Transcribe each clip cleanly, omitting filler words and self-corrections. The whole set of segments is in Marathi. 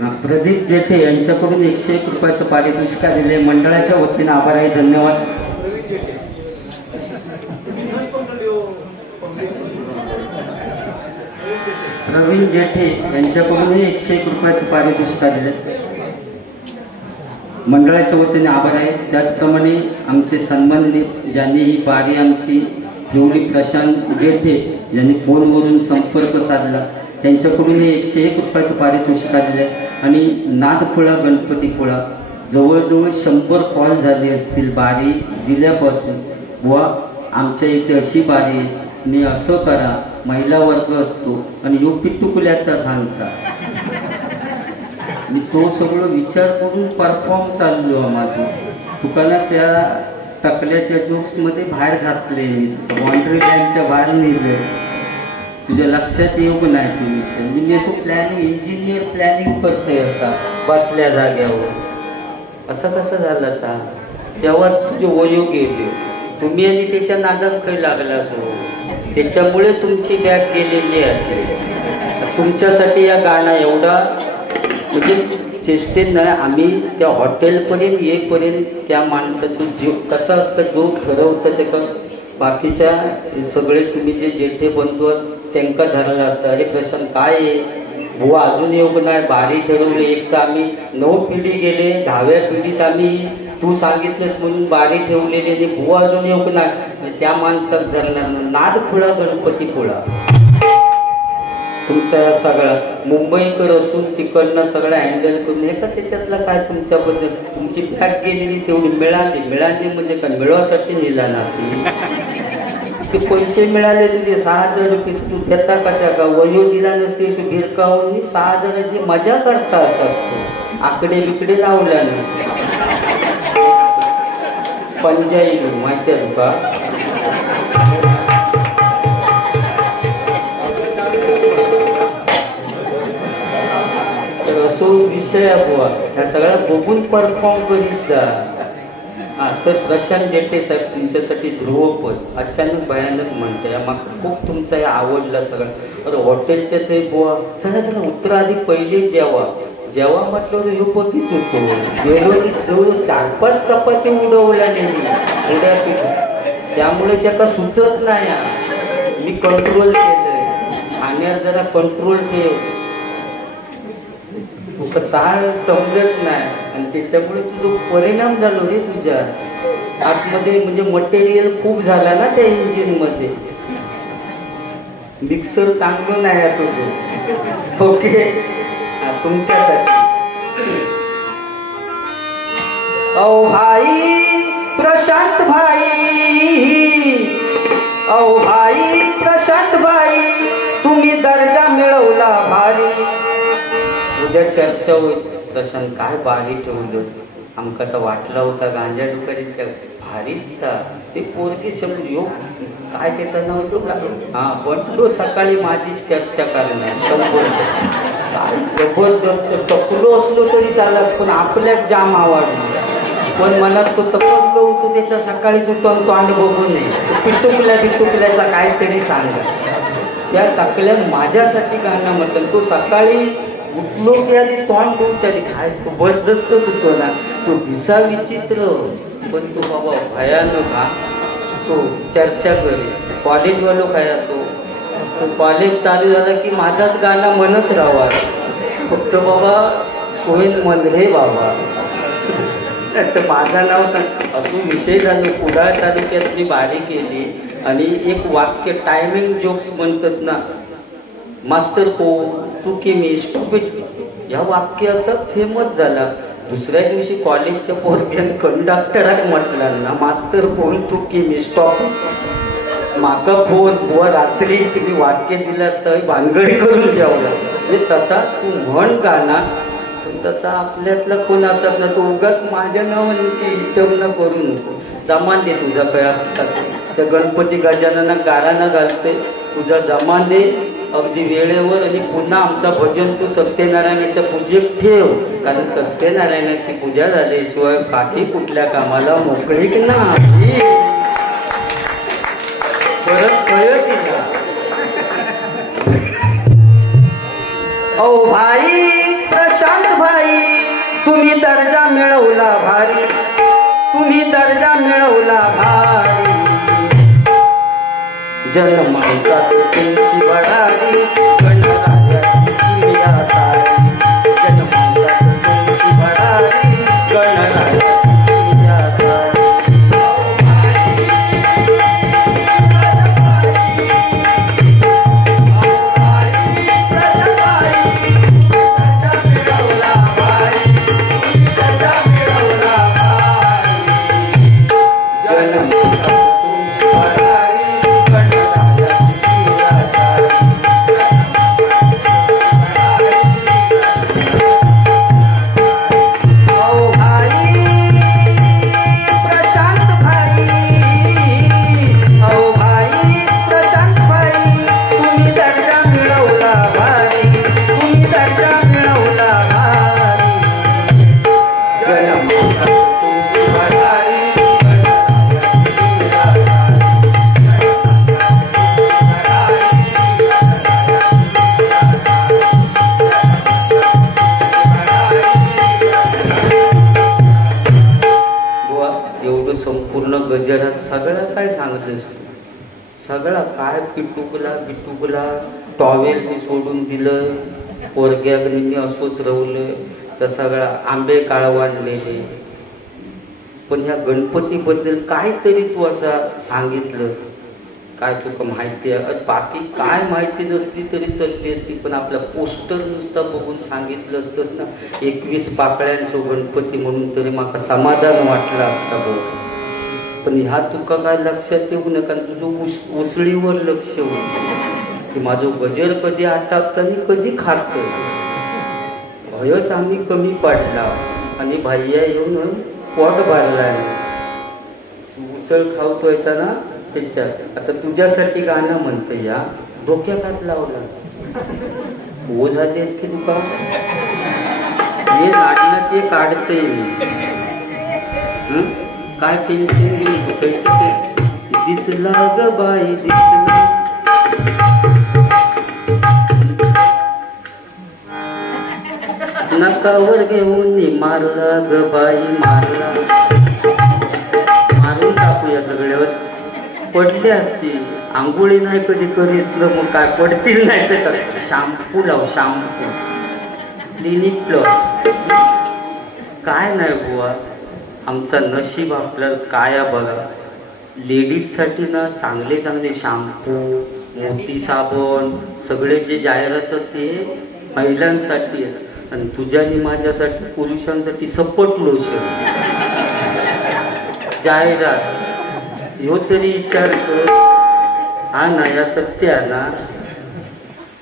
प्रदीप जेठे यांच्याकडून 101 रुपयाचं पारितोषिक दिले. मंडळाच्या वतीने आभार आहे. धन्यवाद. प्रवीण जेठे यांच्याकडूनही 101 रुपयाचं पारितोषिक दिले. मंडळाच्या वतीने आभार आहे. त्याचप्रमाणे आमचे सन्मानित ज्यांनी ही बारी आमची जेवढी प्रशांत जेठे यांनी फोनवरून संपर्क साधला त्यांच्याकडूनही 101 रुपयाचं पारितोषिक दिले. आणि नादपुळा गणपतीपुळा जवळजवळ 100 कॉल झाले असतील बारी दिल्यापासून. बुवा आमच्या इथे अशी बारी आहे, मी असं करा, महिला वर्ग असतो आणि यो पिट्टुकुल्याचा सांगता. मी तो सगळं विचार करून परफॉर्म चाललो माझं. तुकाला त्या टकल्याच्या जोक्समध्ये बाहेर घातले, मी बाउंड्री लाईनच्या बाहेर नेले. तुझ्या लक्षात येऊ नाही तो विषय. मी असं प्लॅनिंग इंजिनियर प्लॅनिंग करतोय असा बसल्या जाग्यावर. असं कसं झालं आता तेव्हा तुझे वयो गेले तुम्ही आणि त्याच्या नादात काही लागला असो. त्याच्यामुळे तुमची बॅग गेलेली आहे. तुमच्यासाठी या गाणं एवढा म्हणजे चेष्टेनं आम्ही त्या हॉटेलपर्यंत येईपर्यंत त्या माणसाचं जीव कसं असतं जो ठरवतं ते पण बाकीच्या सगळे तुम्ही जे जेठे बंधू त्यांका धरलं असतं. अरे प्रशांत काय आहे बुवा अजून येऊ नाही बारी ठरवली. एक तर आम्ही 9 पिढी गेले 10व्या पिढीत आम्ही तू सांगितलंस म्हणून बारी ठेवलेली आणि बुवा अजून येऊ नाही. त्या माणसात धरणार नादपुळा गणपतीपुळा तुमचा सगळा मुंबईकर असून तिकडनं सगळं हँडल करून हे का त्याच्यातलं काय तुमच्याबद्दल तुमची बॅग गेलेली तेवढी मिळाली म्हणजे काय मिळवासाठी नेला ना ते पैसे मिळाले तुझे 6,000 रुपये तू देता कशा का वयो दिला नसते भिरकावून 6,000ची मजा करता असतात. आकडे बिकडे लावल्या नसते पंजाई माहिती आहे तुका. असो विषय बुवा ह्या सगळ्या बघून परफॉर्म करीत जा. तर प्रशांत जेठे साहेब तुमच्यासाठी ध्रुवपद अचानक भयानक म्हणते या मागचं खूप तुमचा हे आवडला सगळं. अरे हॉटेलच्या ते बुवा चला उत्तराआधी पहिले जेव्हा म्हटलं ह्यो पतीच होतो. गेलो की जवळ 4-5 चपाती उडवल्या नेली उड्या पीठ. त्यामुळे त्याला सुचत नाही. मी कंट्रोल केलंय. खाण्यावर जरा कंट्रोल ठेव. तुका ताळ समजत नाही आणि त्याच्यामुळे तुझा परिणाम झालो रे तुझ्या आतमध्ये. म्हणजे मटेरियल खूप झाला ना त्या इंजिन मध्ये. मिक्सर चांगलं नाही आहे तुझं. ओके तुमच्यासाठी. ओ भाई प्रशांत भाई, ओ भाई प्रशांत भाई तुम्ही दर्जा मिळवला भारी. उद्या चर्चा होईल. प्रशांत काय बारी ठेवलं आमका तर वाटला होता गांजा डुकारीच्या भारीच का ते पोरगी शब्द योग काय त्याचं नाव होतं हा पण तो सकाळी माझी चर्चा करणार 100 काय जबरदस्त. टकलो असलो तरी चालत पण आपल्याच जाम आवडली. पण मनात तो तपकलो होतो त्याचा सकाळी उठून तो अंड बघू नये. पिट्टुकल्याचा काहीतरी सांगा. त्या टकल्या माझ्यासाठी गाणं म्हटलं. तो सकाळी उठलो की आधी तोंड डोचारी काय जबरदस्तच होतो ना. तो दिसा विचित्र पण तो बाबा भयानक. हा तो चर्चा करे कॉलेजवालो काय तो कॉलेज चालू झाला की माझाच गाणं म्हणत राहावा. फक्त बाबा सोयन मन रे बाबा. तर माझं नाव सांग असं विषय झाले. कुडाळ तालुक्यात मी बारी केली आणि एक वाक्य टायमिंग जोक्स म्हणतात ना मास्टर को तू की मी स्टॉपिट या वाक्य असं फेमस झाला. दुसऱ्या दिवशी कॉलेजच्या पोरग्यान कंडक्टराक म्हटलं ना मास्टर फोन तू की मी स्टॉप माका फोन बुवा रात्री तुम्ही वाक्य दिलं असतं भानगडी करून ठेवला. म्हणजे तसा तू म्हण गाणं पण तसा आपल्यातला कोण असत ना. तो उगाच माझ्या नावाने की विचारणं करू नको. जमान दे तुझा काय असतात त्या गणपती गजानना गारानं घालते तुझा जमान दे अगदी वेळेवर. आणि पुन्हा आमचा भजन तू सत्यनारायणाच्या पूजेत ठेव कारण सत्यनारायणाची पूजा झाल्याशिवाय काठी कुठल्या कामाला मोकळीक नाही. परत कळत ना. ओ भाई प्रशांत तुम्ही दर्जा मिळवला भारी, तुम्ही दर्जा मिळवला भारी. जनमानसात तुमची भरारी, गणराजाची किमया सारी. जनमानसात तुमची भरारी, गणराजाची किमया सारी. संपूर्ण गजरात सगळं काय सांगितलं, सगळा काय पिटुकला टॉवेल मी सोडून दिलं, पोरग्यागणी असोच रवलं, तर सगळा आंबे काळवाणलेले. पण ह्या गणपतीबद्दल काहीतरी तू असं सांगितलं, काय तुका माहिती आहे? बाकी काय माहिती नसती तरी चलली असती, पण आपला पोस्टर नुसतं बघून सांगितलं असतंच ना 21 पाकळ्यांचं गणपती म्हणून, तरी मला समाधान वाटलं असतं बघ. पण ह्या तुका काय लक्षात येऊ नका, तुझं उसळीवर लक्ष होतं की माझं गजर कधी आटापतं आणि कधी खातं. भयच आम्ही कमी पाडला आणि भाईया येऊन पोट भरला. उसळ खावतो येताना त्याच्यात. आता तुझ्यासाठी गाणं म्हणतं, या डोक्यात हात लावला हो झाले की तुका हे नाडलं ते काढते. काय टेन्शन दिसला ग बाई दिसला. नकावर घेऊन मारला ग बाई मारला. मारून टाकूया सगळ्यावर. पडले असतील, आंघोळी नाही कधी करीस मग काय पडतील नाही तर शॅम्पू लाव, शॅम्पू क्लिनिक प्लस. काय नाही बुवा, आमचा नशीब आपल्याला काय बघा. लेडीजसाठी ना चांगले चांगले शॅम्पू, मोती साबण सगळे जे जाहिरात ते महिलांसाठी आहे, आणि तुझ्या आणि माझ्यासाठी पुरुषांसाठी सपोर्ट लोशन जाहिरात. ह्यो तरी विचार कर. हा ना, या सत्य आहे ना,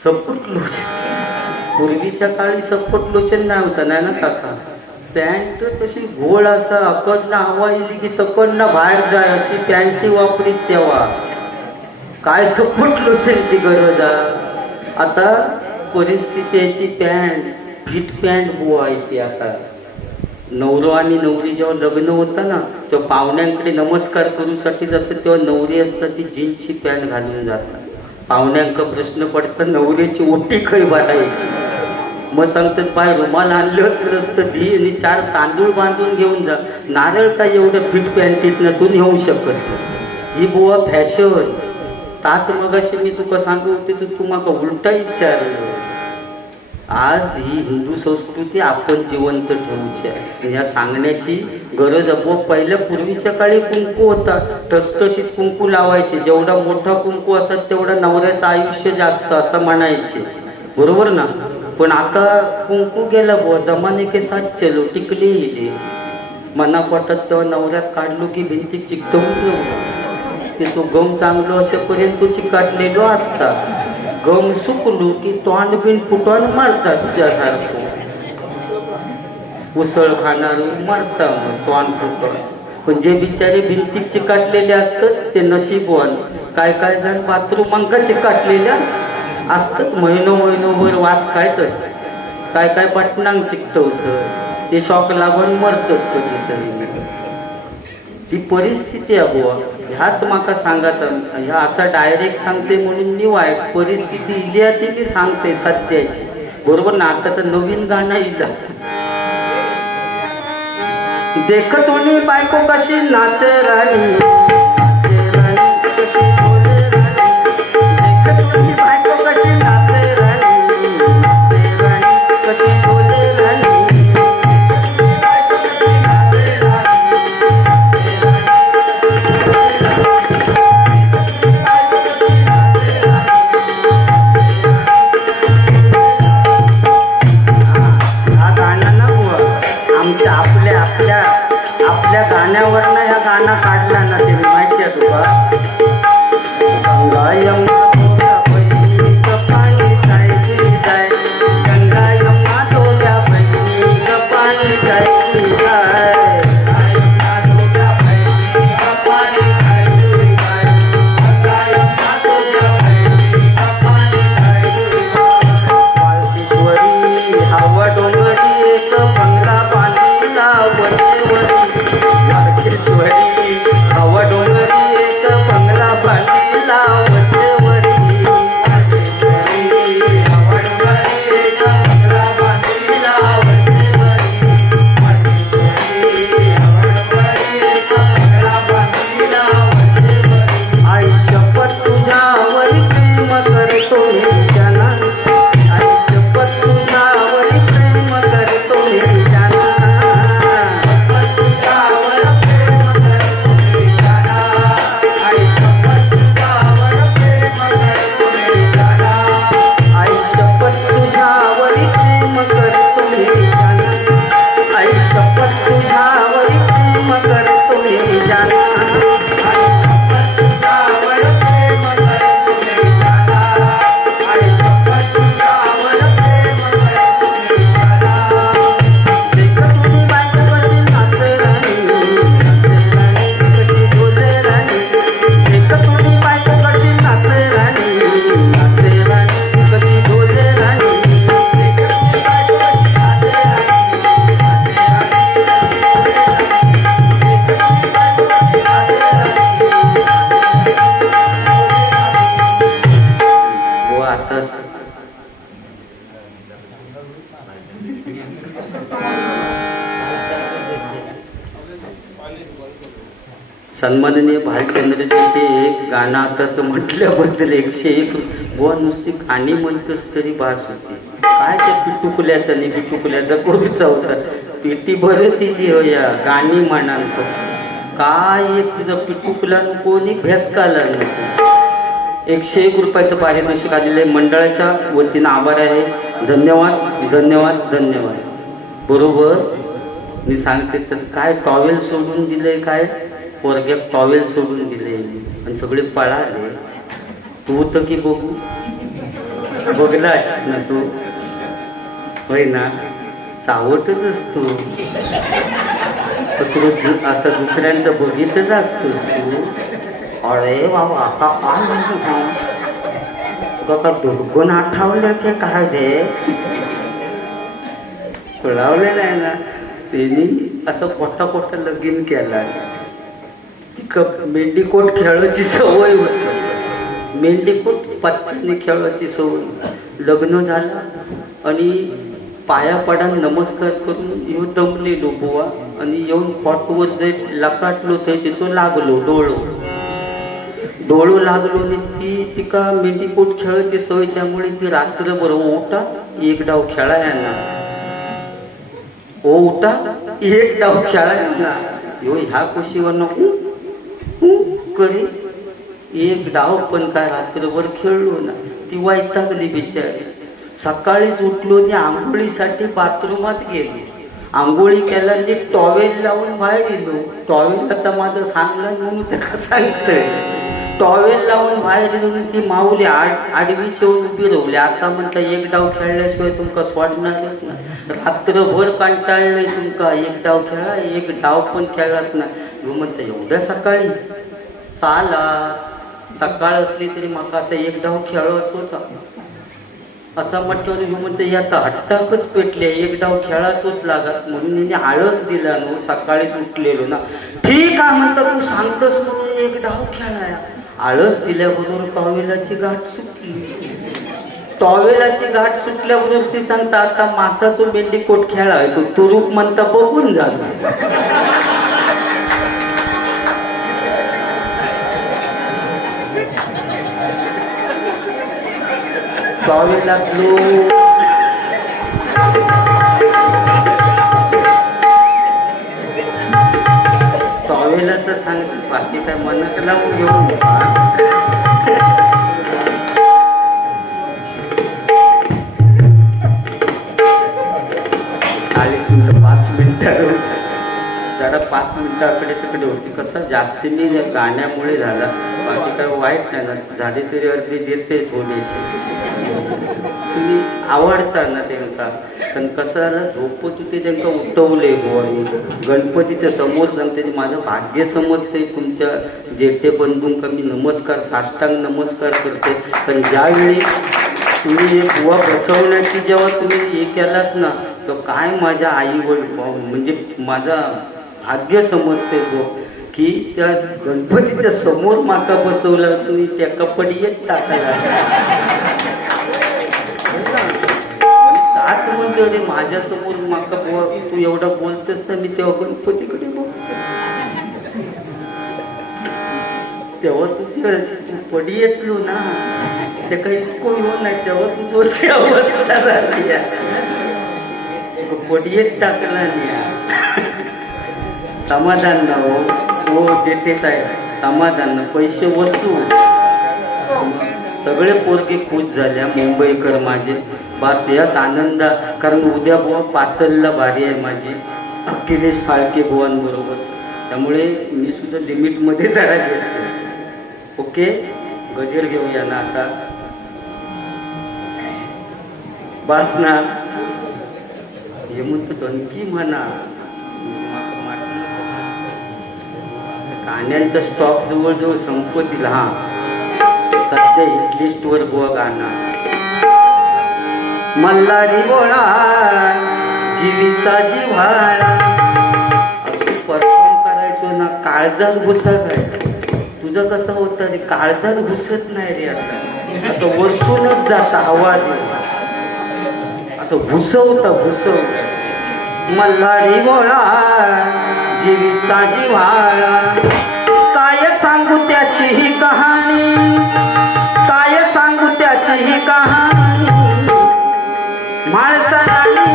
सपोर्ट लोशन. पूर्वीच्या काळी सपोर्ट लोशन नाही होता, नाही ना काका. पॅन्ट तशी घोळ असा, अकडनं हवा येईल की तकडनं बाहेर जाय अशी पॅन्टची वापरीत तेव्हा. काय सपोर्ट लोशनची गरज आहे आता. परिस्थिती आहे ती पॅन्ट, फिट पॅन्ट बुवा आहे ती. आता नवरो आणि नवरी जेव्हा लग्न होतं ना, तेव्हा पाहुण्यांकडे नमस्कार करूसाठी जातं, तेव्हा नवरी असतात ती जीन्सची पॅन्ट घालून जातात. पाहुण्यांचा प्रश्न पडतं नवरीची ओटी खरी बांधायची. मग सांगतात बाय रुमाल आणलं असतं ती, आणि 4 तांदूळ बांधून घेऊन जा. नारळ काय एवढं फिट पॅन्टीतनं तू नेऊ शकत. ही बुवा फॅशन. ताच मगाशी मी तुका सांगू होते तर तू माका उलटा विचारलं. आज ही हिंदू संस्कृती आपण जिवंत ठेवूची, या सांगण्याची गरज आहे. पहिल्या पूर्वीच्या काळी कुंकू होता, ठसठशीत कुंकू लावायचे. जेवढा मोठा कुंकू असत तेवढा नवऱ्याचं आयुष्य जास्त असं म्हणायचे, बरोबर ना. पण आता कुंकू गेला बुवा, जमाने के साथ चलो, टिकले इले. मनापटात तेव्हा नवऱ्यात काढलो की भिंतीत चिकटवून ते तो गम चांगलं असेपर्यंत तो चिकाटलेलो असता. गम सुकलो की तोंड बिन फुटून मारतात तुझ्यासारखं. उसळ खाणार मारता मग तोंड फुटून. पण जे बिचारे भिंतीत चिकाटलेले असतात ते नशीबवान. काय काय जण बाथरूमांका चिकाटलेले असतात, महिनोभर वास खायत असतात. काय काय बटनांग चिकटवतं, ते शॉक लागून मरतात कधीतरी. ती परिस्थिती आहे बुवा. ह्याच माका सांगायचं, ह्या असा डायरेक्ट सांगते म्हणून मी वाईट परिस्थिती इली ती सांगते सत्याची, बरोबर ना. आता तर नवीन गाणं इलं देख तुम्ही बायको कशी नाच राणी, नाचे राणी कशी बोले राणी, देख तुम्ही बायको कशी नाच राणी, नाचे राणी कशी बोले राणी, बायको कशी नाचे राणी, नाचे राणी. हा गाणं ना आमच्या आपल्या गाण्यावरनं ह्या गाणं काढला ना ते माहिती आहे तुका. गंगा यमुना तोल्या बहिणीचं पाणी जायची जाय, गंगा यमुना तोल्या बहिणीचं पाणी जायची जाय, गंगा यमुना तोल्या बहिणीचं पाणी जायची जाय, गंगा यमुना तोल्या बहिणीचं पाणी जायची जाय. वाळकेश्वरी हवा डोंगरी एक बंगला बांधला वनेवरी, वाळकेश्वरी हवा डोंगरी एक बंगला बांधला वनेवरी, वाळकेश्वरी हवा डोंगरी एक बंगला बांधला वनेवरी, वाळकेश्वरी हवा डोंगरी एक बंगला बांधला वनेवरी. आई शपथ तुझ्यावरी प्रेम करतो मी जाना, आई शपथ तुझ्यावरी प्रेम करतो मी जाना, शपथ तुझ्यावर प्रेम करतो मी जाना, आई शपथ तुझ्यावर प्रेम करतो मी जाना, आई शपथ तुझ्यावरी प्रेम करतो मी जाना, आई शपथ तुझ्यावरी प्रेम करतो मी जाना, आई शपथ तुझ्यावर प्रेम करतो मी जाना, आई शपथ तुझ्यावर प्रेम करतो मी जाना. देख तुम्ही बायको कशी नाच राणी, नाच राणी कशी बोले राणी, देख तुम्ही बायको कशी नाच राणी, नाच राणी कशी बोले राणी, देख तुम्ही बायको कशी नाच राणी, नाच राणी कशी बोले राणी, देख तुम्ही बायको कशी नाच राणी, नाच राणी. वो आता सन्माननीय भालचंद्रजी ते एक गाणं आताच म्हटल्याबद्दल 101 बुवा नुसती गाणी म्हणतस तरी भास होती. काय त्या पिटुकुल्याचा आणि पिटुकुल्याचा करूचा होता, पेटी भरत ती हो या गाणी म्हणाल काय एक तुझं पिटुकुला नको आणि भेसकाला नको. 101 रुपयाचं पारितोषिक आलेलं आहे. मंडळाच्या वतीनं आभार आहे. धन्यवाद धन्यवाद धन्यवाद. बरोबर मी सांगते तर काय टॉवेल सोडून दिले, काय पोरग्यात टॉवेल सोडून दिले आणि सगळे पळाले. तू तर की बघू बघलास ना तू, होय ना, चावटच असतो असं दुसऱ्यांचं बघितच असतोस तू. अरे बाबा आता काय म्हणतो तुका का दुर्गुण आठवलं की काय दे कळवलं नाही ना. त्यांनी असं कोटा कोटा लगीन केला. मेंढीकोट खेळायची सवय होती, मेंढीकोट पत्त्याने खेळायची सवय. लग्न झालं आणि पाया पडा नमस्कार करून येऊ दमलेलो बुवा आणि येऊन कॉटवर जे लकाटलो ते तिचं लागलो डोळो लागलो आणि ती तिका मेंढीकोट खेळायची सवय, त्यामुळे ती रात्रभर ओटा एक डाव खेळाय ना, ओ उठा एक डाव खेळाय ना. यो ह्या कुशीवर नको करे एक डाव पण काय रात्रभर खेळलो ना. ती वैतागली बिचारी. सकाळीच उठलो आणि आंघोळीसाठी बाथरूमात गेली. आंघोळी केला टॉवेल लावून बाहेर गेलो. टॉवेल आता माझं सांगलं म्हणून त्याला सांगतंय. टॉवेल लावून बाहेर येऊन ती माऊली आडवी येऊन उभी राहली. आता म्हणता एक डाव खेळल्याशिवाय तुमका सोडणारच ना. रात्रभर कंटाळलंय तुमका, एक डाव खेळा, एक डाव पण खेळत ना. म्हणता एवढ्या सकाळी चाला, सकाळ असली तरी मका आता एक डाव खेळतोच असं म्हटलं. म्हणते आता हट्टाकच पेटले, एक डाव खेळातोच लागत म्हणून आळस दिला ना. सकाळीच उठलेलो ना. ठीक आहे म्हणता, तू सांगतस म्हणून एक डाव खेळाया. आळस दिल्याबरोबर टॉवेलाची गाठ सुटली. टॉवेलाची घाट सुटल्यावरती सांगता आता मासाचो बेंडी कोट खेळाय तो तुरूप म्हणता बघून झाला. टॉवेलातलो टॉवेला तर सांगते बाकी काय मनात लावून घेऊन 40 मिनिटं 5 मिनिटं जरा 5 मिनिटाकडे तिकडे होती. कसं जास्तीने गाण्यामुळे झाला, बाकी काय वाईट नाही ना. झाले तरी अर्धी देते थोडेसे तुम्ही आवडता ना त्यांना. पण कसं झालं झोपत होते त्यांना उठवले गोवानी गणपतीच्या समोर सांगते माझं भाग्य समजते तुमच्या जेठे बंधूंका मी नमस्कार साष्टांग नमस्कार करते. पण ज्यावेळी तुम्ही हे बुवा बसवण्याची जेव्हा तुम्ही हे केलात ना तर काय माझ्या आईवर म्हणजे माझा भाग्य समजते गो की त्या गणपतीच्या समोर माका बसवलं तुम्ही त्या कपडीत टाकायला आज म्हणते अरे माझ्यासमोर माका बुवा तू एवढा बोलतेस तर मी तेव्हा गणपतीकडे बघतो तेव्हा तुझ्या पडी येतलो ना ते काही इतकं येऊ नाही तेव्हा तुझी अवस्था झाली पडीत टाकला नाही. समाधान ना हो जेथेच आहे समाधान ना. पैसे वस्तू सगळे पोरगे खुश झाल्या मुंबईकर माझे बस याच आनंदा. कारण उद्या बुवा पाचलला भारी आहे माझी अखिलेश फाळके बुवांबरोबर. त्यामुळे मी सुद्धा लिमिटमध्ये जरा घेतो. ओके गजर घेऊया ना आता बस ना हे म्हणतो धनकी म्हणा गाण्यांचा स्टॉक जवळजवळ संपतील. हा सध्या हिट लिस्टवर बुवा गाणं मल्हारी बोळा जीवीचा जिव्हाळा असं परफॉर्म करायचो ना. काळजात घुसत आहे तुझं कसं होतं रे काळजात घुसत नाही रे. आता असं वरसूनच जात आवाज असं घुसवत मल्हारी बोळा जीवीचा जिव्हाळा. काय सांगू त्याची ही कहाणी काय सांगू त्याची ही कहाणी माणसाने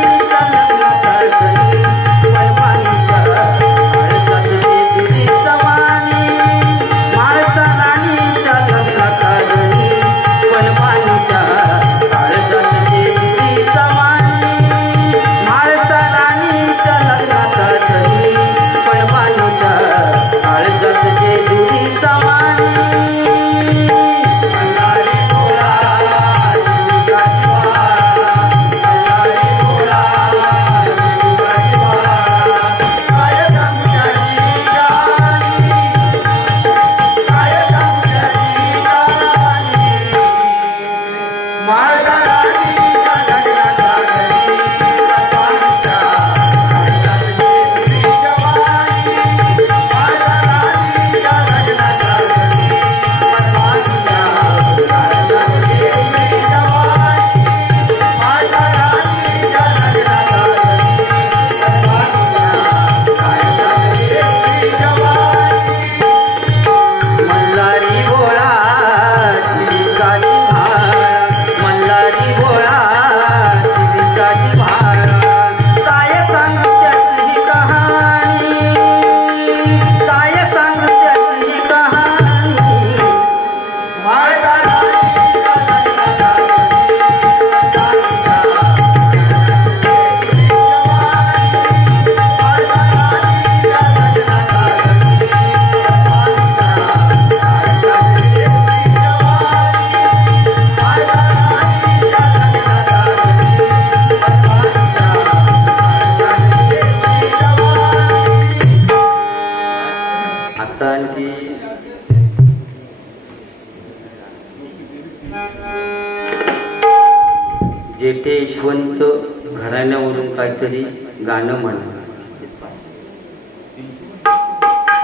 जेठे यशवंत घराण्यावरून काहीतरी गाणं म्हणा.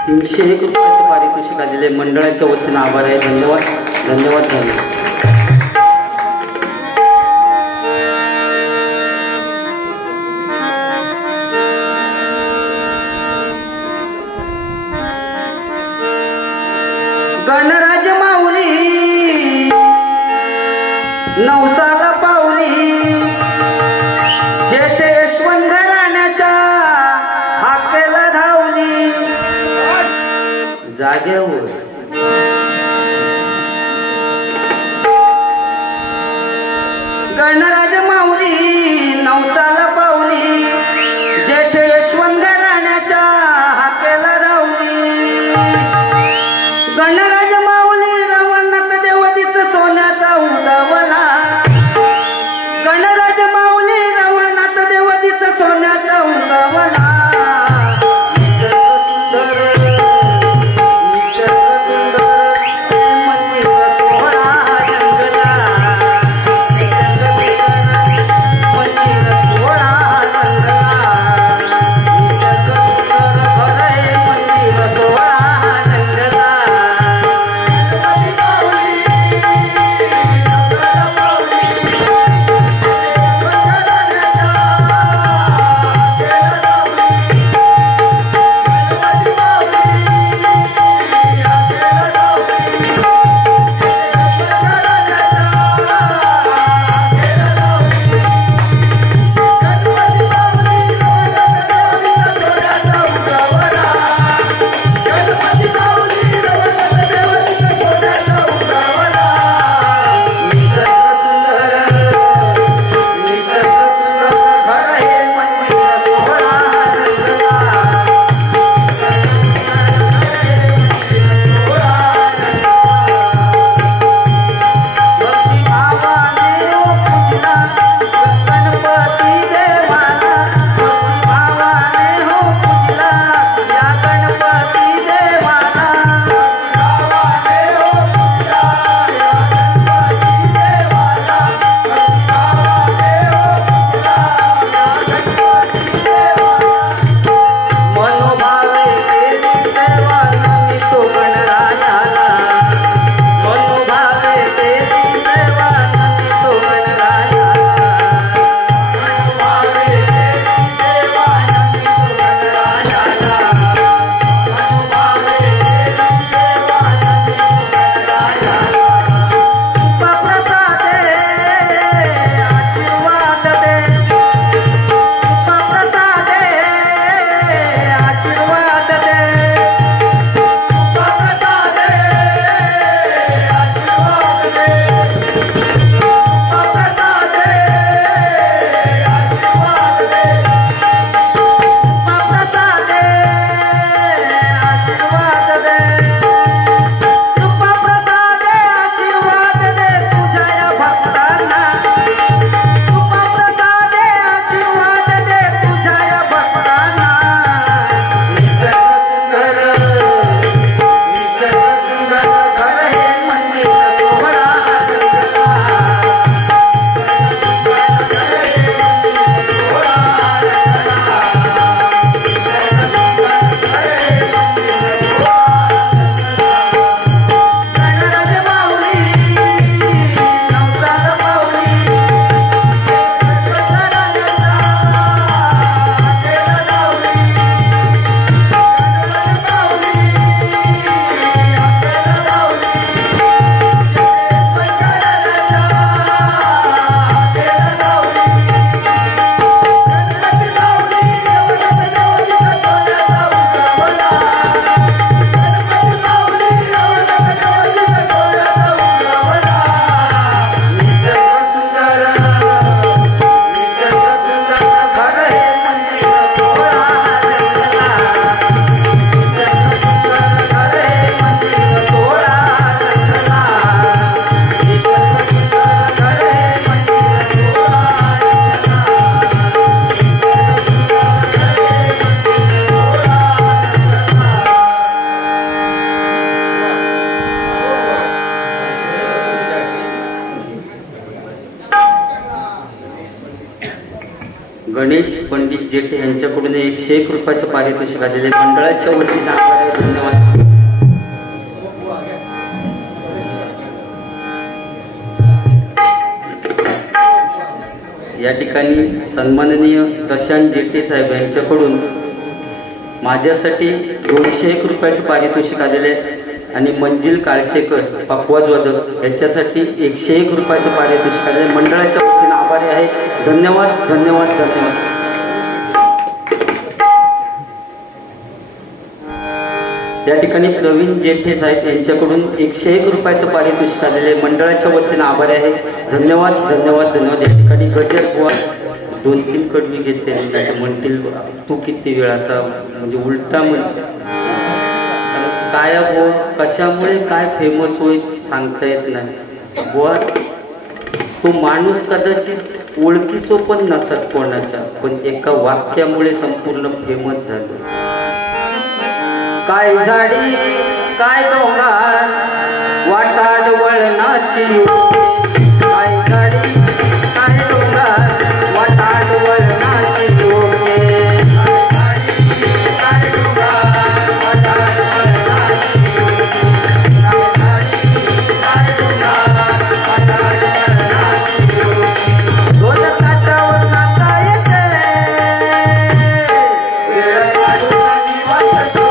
301 रुपयाचे पारितोषिक आलेले मंडळाच्या वतीनं आभार आहे. धन्यवाद धन्यवाद धन्यवाद. नवसाला पावली जेठ यशवंत राण्याच्या हाकेला धावली जागेवर गणराज माऊली नवसाला पावली जेठ यशवंत राण्याच्या हाकेला धावली गणराज माऊली रावणात देवतीच सोन्याचा उगवला गणराज माऊली रावणात देवतीच सोन्याचा उगवला गणेश पंडित जेठे यांच्याकडून 101 रुपयाचं पारितोषिक आलेले मंडळाच्या वतीने आभार धन्यवाद. या ठिकाणी सन्माननीय प्रशांत जेठे साहेब यांच्याकडून माझ्यासाठी 201 रुपयाचं पारितोषिक आलेले आणि मंजिल काळसेकर पक्वाजवादक याच्यासाठी 101 रुपयाचं पारितोषिक आले. मंडळाच्या वतीने आभारी आहे. धन्यवाद धन्यवाद धन्यवाद. या ठिकाणी प्रवीण जेठे साहेब यांच्याकडून 101 रुपयाचं पारितोषिक आलेले मंडळाच्या वतीने आभारी आहे. धन्यवाद धन्यवाद धन्यवाद. या ठिकाणी गजर बुवा 2-3 कडवी घेते म्हणतील तू किती वेळ असा म्हणजे उलटा काय बुवा कशामुळे काय फेमस होईल सांगता येत नाही बुवा. तो माणूस कदाचित ओळखीचो पण नसत कोणाचा, पण एका वाक्यामुळे संपूर्ण फेमस झालं. काय झाडी काय डोंगर वाटाड वळणाची, काय झाडी काय डोंगर वाटाड वळणाची योगे, काय डोंगर वाटाड वळणाची योगे, काय डोंगर वाटाड वळणाची योगे. दोन काठावर नाचा येते वेळ काढून वाटतो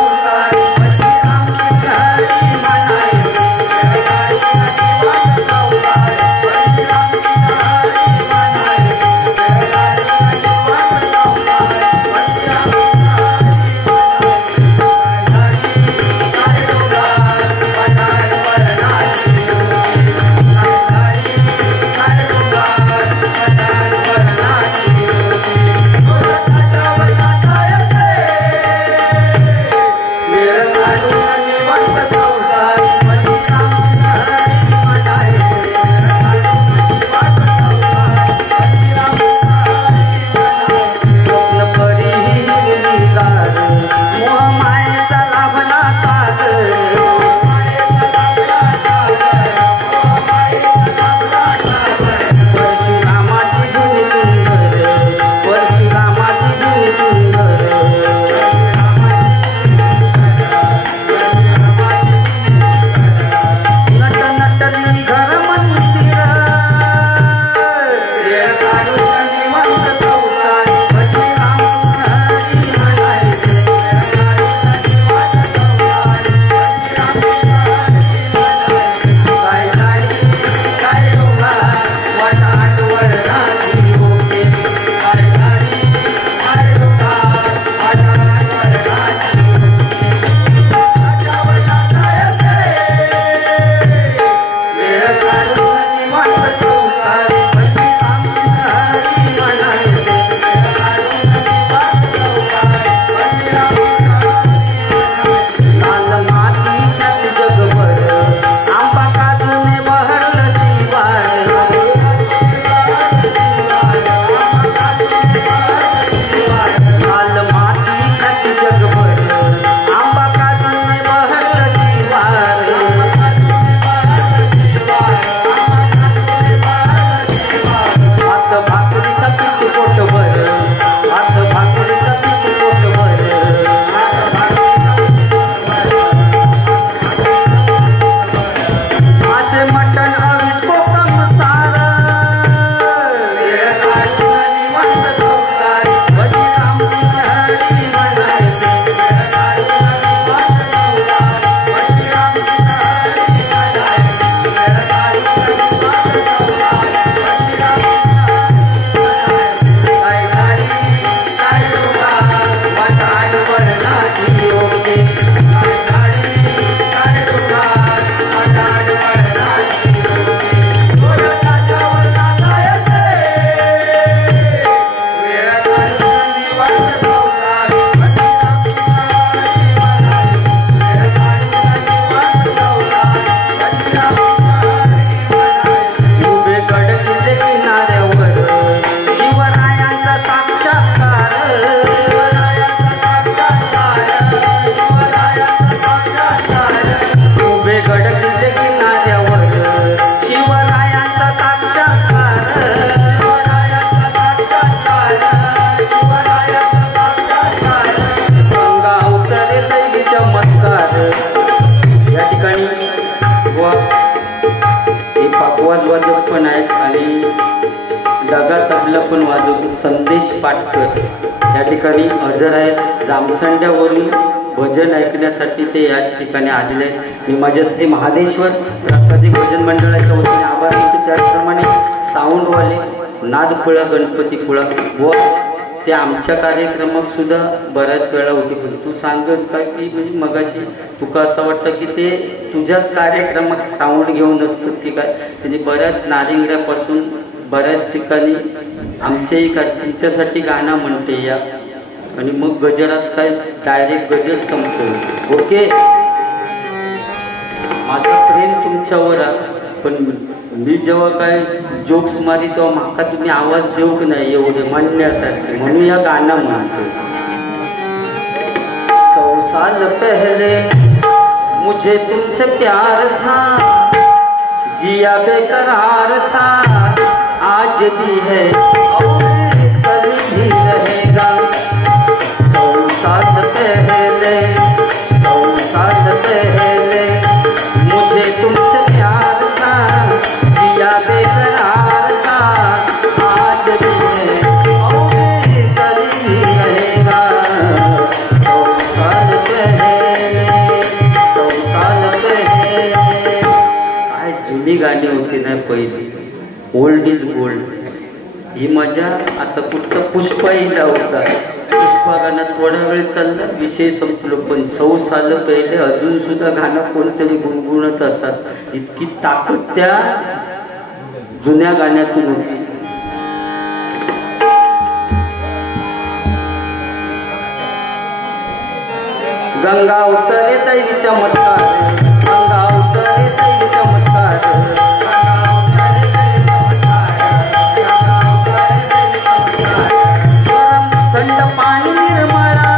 पण आहेत आणि डगा तबला पण वाजवतो संदेश पाटकर या ठिकाणी हजर आहेत. जामसंड्यावरून भजन ऐकण्यासाठी ते या ठिकाणी आलेले आहेत. मी माझ्या श्री महादेश्वर प्रासादिक भजन मंडळाच्या वतीने आभार मानतो. त्याचप्रमाणे साऊंडवाले नादफुळा गणपतीफुळा व ते आमच्या कार्यक्रमात सुद्धा बऱ्याच वेळा होते. पण तू सांगस काय की म्हणजे मगाशी तुका असं वाटतं की ते तुझ्याच कार्यक्रमात साऊंड घेऊन असतात की काय. त्यांनी बऱ्याच नारिंगऱ्यापासून बऱ्याच ठिकाणी आमच्याही काय तुमच्यासाठी गाणं म्हणते या आणि मग गजरात काय डायरेक्ट गजर संपतो. ओके, माझं प्रेम तुमच्यावर आहे. पण मी जेव्हा काय जोक्स मारी तेव्हा माका तुम्ही आवाज देऊ की नाही एवढे म्हणण्यासाठी, म्हणून या गाणं म्हणतो. 100 साल पहले मुझे तुमसे प्यार था, जिया बेकरार था, आज भी है और कल भी रहेगा. 100 साल पहले 100 साल पहले मुझे तुमसे प्यार था, जिया बेकरार था, आज भी है और कल भी रहेगा. 100 साल पहले 100 साल पहले. काय जुनी गाणी होती ना पहिली. Old is gold. ही मजा आता कुठचा पुष्पा येईल होता. पुष्पा गाणं थोडा वेळ चालला, विषय संपलो. पण 100 साल पहिले अजून सुद्धा गाणं कोणतरी गुणगुणत असतात. इतकी ताकद त्या जुन्या गाण्यातून होती. गंगा उतरे दैवी चमत्कार, गंगा उतरे दैवी चमत्कार, थंड पाणी निर्मळा,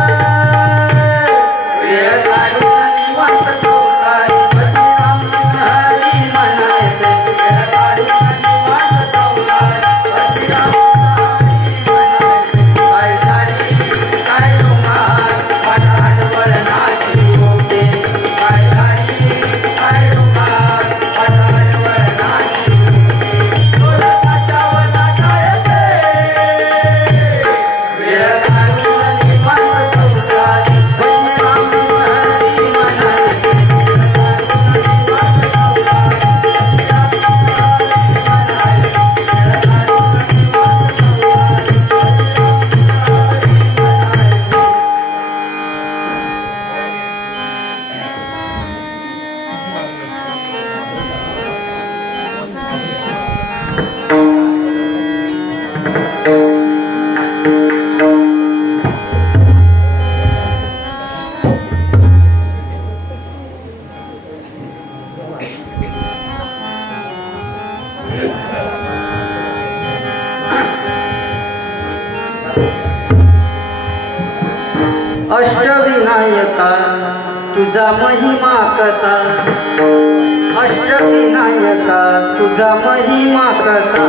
वेळ काढून निवांत संसारी बसी रामकृष्ण हरी म्हणायचे. वेळ काढून निवांत संसारी बसी रामकृष्ण हरी म्हणायचे. काय झाडी काय डोंगर पठाण वळणाची होते, काय झाडी काय डोंगर पठाण वळणाची होते. डोलकाच्या वनात अष्टविनायका तुझा महिमा कसा, अष्टविनायका तुझा महिमा कसा.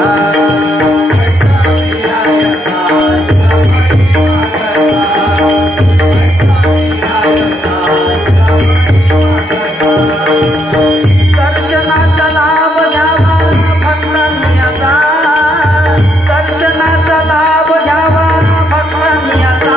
दर्शनाचा लाभ घ्यावा भक्तांनी आता, दर्शनाचा लाभ घ्यावा भक्तांनी आता.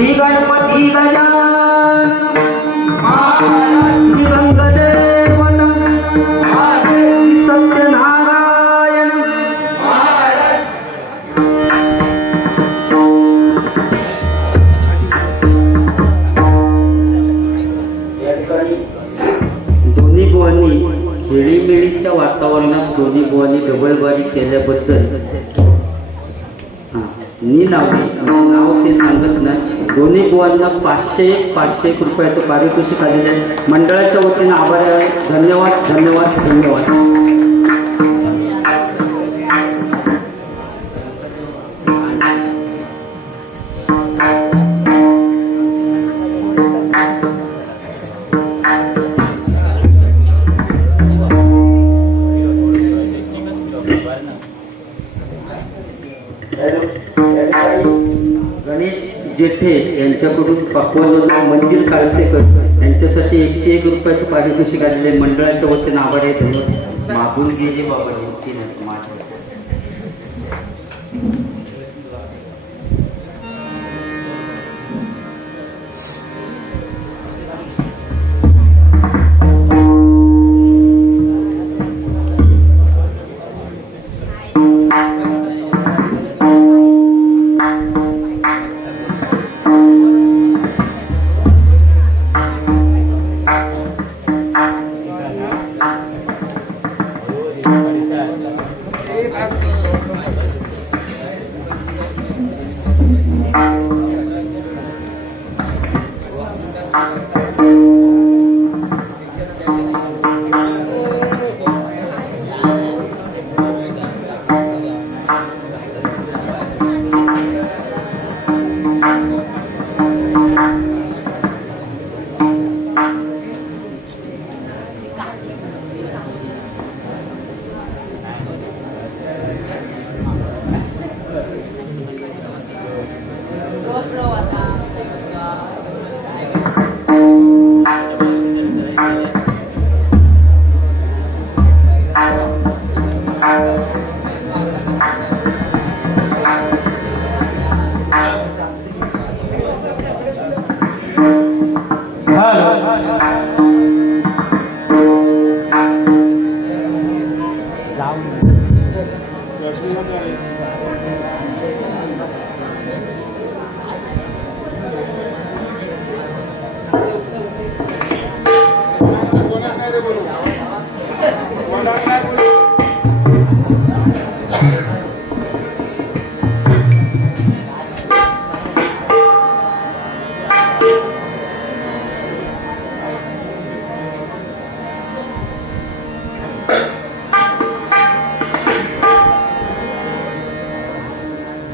श्री गणपती गजानन श्री रंगदेवन श्री सत्यनारायण दोन्ही बुवांनी खेळीमेळीच्या वातावरणात दोन्ही बुवांनी डबलबारी केल्याबद्दल नाव ते सांगत नाही. दोन्ही बुवांना 500 रुपयाचं पारितोषिक आलेलं आहे. मंडळाच्या वतीनं आभार आहे. धन्यवाद धन्यवाद धन्यवाद. गणेश जेठे यांच्याकडून पक्वाज मंजिल काळसेकर यांच्यासाठी 101 रुपयाचं पारितोषिक आलेले मंडळाच्या वतीनं आभार आहे. धन्यवाद. मागून गेले बाबा होती नाही माझ्या.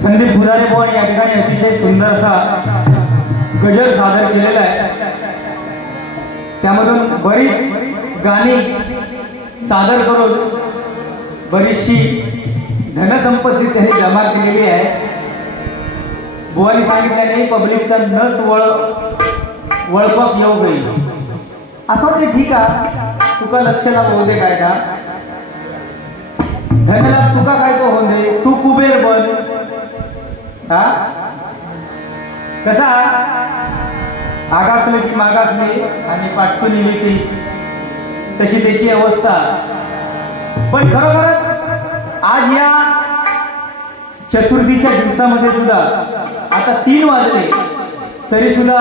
संदीप फुलारे बुवा या ठिकाणी अतिशय सुंदर असा गजर सादर केलेला आहे. त्यामधून बरीच गाणी सादर करून बरीचशी धनसंपत्ती त्यांनी जमा केलेली आहे. बुवानी सांगितल्याने पब्लिकचा नस वळपक येऊ गई. असं ते ठीक आहे, तुका लक्ष ना होऊ दे काय का धनला तुका काय तो होऊन दे, तू कुबेर बन. हा कसा आगासले की मागासले आणि पाटकुनी नीती तशी त्याची अवस्था. पण खरोखरच आज या चतुर्थीच्या दिवसामध्ये सुद्धा आता 3 वाजले तरी सुद्धा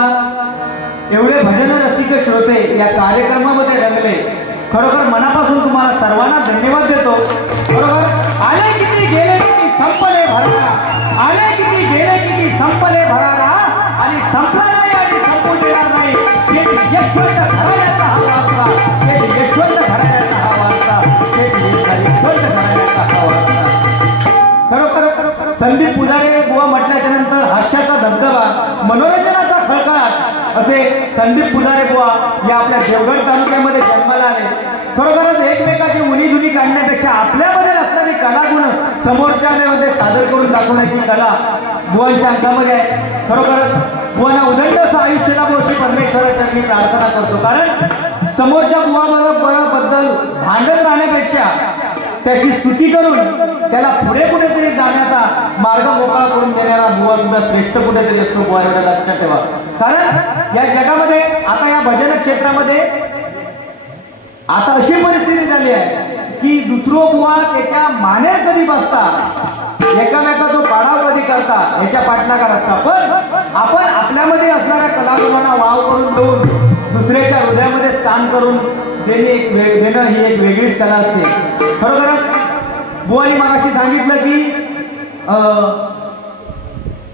एवढे भजन रसिक श्रोते या कार्यक्रमामध्ये रंगले. खरोखर मनापासून तुम्हाला सर्वांना धन्यवाद देतो. बरोबर आले किती गेले किती संपले भरारा, आले किती गेले किती संपले भरारा आणि संपला नाही आणि संपू देणार नाही. शेठ यशवंत घराण्याचा हा वारसा, शेठ यशवंत घराण्याचा हा वारसा, शेठ यशवंत घराण्याचा हा वारसा. खरोखर संदीप पुजारी बुवा म्हटल्याच्या नंतर हास्याचा धबधबा, मनोरंजनाचा खळखळाट असे संदीप पुजारी बुवा या आपल्या देवगड तालुक्यामध्ये जन्माला आले. खरोखरच एकमेकाची उनीधुनी काढण्यापेक्षा आपल्यामध्ये असणारी कलागुण समोरच्यामध्ये सादर करून दाखवण्याची कला बुवांच्या अंगामध्ये आहे. खरोखरच बुवांना उदंड असं आयुष्य लाभो अशी परमेश्वराच्या मी प्रार्थना करतो. कारण समोरच्या बुवाबद्दल भांडत राहण्यापेक्षा त्याची स्तुती करून त्याला पुढे कुठेतरी जाण्याचा मार्ग मोकळा करून देणारा बुवा सुद्धा श्रेष्ठ कुठेतरी असतो बुवा, एवढं लक्षात ठेवा. कारण या जगामध्ये आता या भजन क्षेत्रामध्ये आता अशी परिस्थिती झाली आहे की दुसरो बुवा त्याच्या मानेर कधी बसता, एकामेका तो पाडाव कधी करता, याच्या पाठलागार असता. पण आपण आपल्यामध्ये असणाऱ्या कलागुणांना वाव करून देऊन दुसऱ्याच्या हृदयामध्ये स्थान करून देणं ही एक वेगळीच कला असते. खरोखरच बुवानी मगाशी सांगितलं की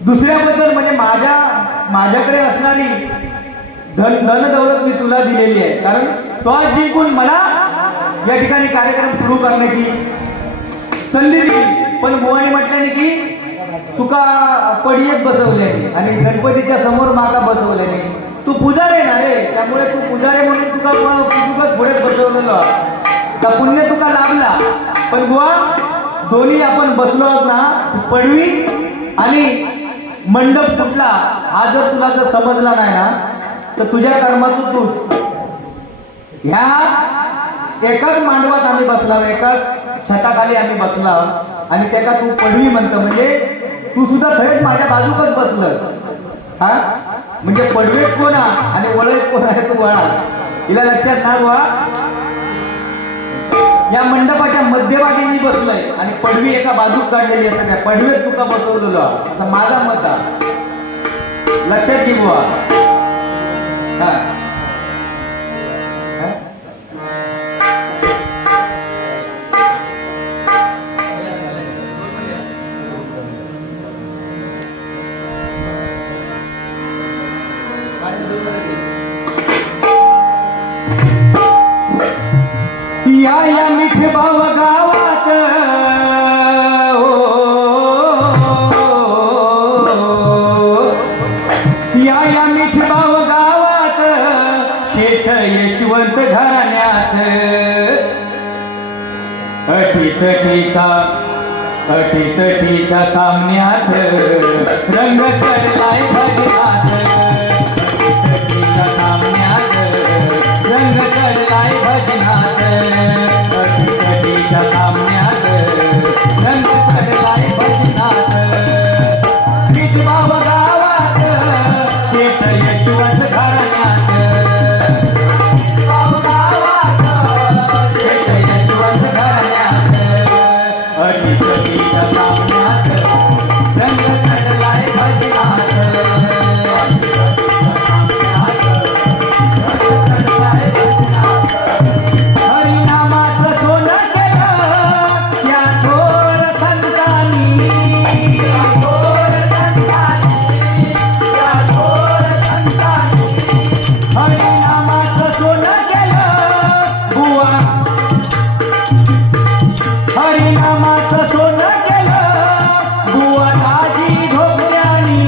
दुसऱ्याबद्दल म्हणजे माझ्याकडे असणारी धन दौलत मी तुला दिलेली आहे, कारण तो आज जिंकून मला या ठिकाणी कार्यक्रम सुरू करण्याची संधी दिली. पण बुवानी म्हटल्याने की तुका पडियेत बसवले आणि गणपतीच्या समोर माका बसवले नाही, तू पुजारे ना रे, त्यामुळे तू पुजारे म्हणून तुका पुढे बसवलेलो तर पुण्य तुका लाभला. पण बुवा दोन्ही आपण बसलो आहोत ना, पडवी आणि मंडप कुठला हा जर तुला जर समजला नाही ना तर तुझ्या कर्माचं तू ह्या एकाच मांडवात आम्ही बसला, एकाच छताखाली आम्ही बसला आणि त्याला तू पडवी म्हणतो, म्हणजे तू सुद्धा खरेच माझ्या बाजूकच बसलं. हा म्हणजे पडवेत कोण आणि वळवेत कोण आहे तू वळा, हिला लक्षात ना बुवा. या मंडपाच्या मध्यभागी मी बसलोय आणि पडवी एका बाजूक काढलेली असते, त्या पडवेत तुका बसवलेलो असं माझा मत आहे. लक्षात घे बुवा. हा या मिठे भाव गावात या मिठे भाव गावात शेठ यशवंत घराण्यात अटीतटीच्या सामन्यात रंग चढलाय भजनात, अटीतटीच्या सामन्यात रंग चढलाय भजनात, अटीतटीच्या सामन्यात रंग चढलाय भजनात. मिठभाव गावात शेठ यशवंत घराण्यात, मिठभाव गावात शेठ यशवंत घराण्यात, अटीतटीच्या सामन्यात रंग चढलाय भजनात, हरिनामाचं सोनं केलं त्या थोर संतांनी, हरिनामाचं सोनं केलं बुवा, हरिनामाचं सोनं केलं बुवा दाजी धोक्यानी,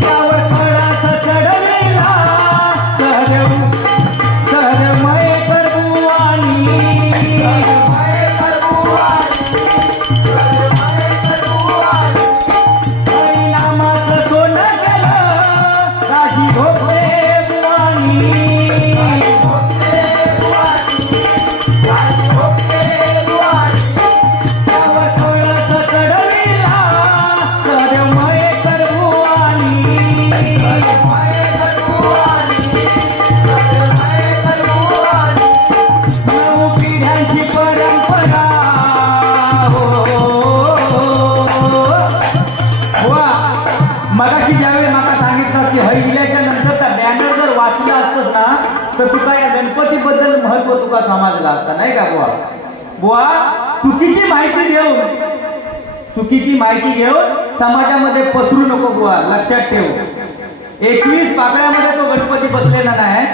त्यावर फळाचा चढलेला सहरमय करबुवानी, हरिनामाचं सोनं केलं दाजी धोके बुवानी, त्यावर फळाचा चढलेला सहरमय करबुवानी, नऊ पिढ्यांची परंपरा वा. मगाशी ज्यावेळी मला सांगितलं की हरिल्याच्या नंतरचा बॅनर जर वाचला असतस ना तर तुका या गणपतीबद्दल महत्व तुका समजला असता, नाही का बुवा. बुवा चुकीची माहिती घेऊन समाजामध्ये पसरू नको बुवा, लक्षात ठेव. 21 पाकळ्यामध्ये तो गणपती बसलेला नाही,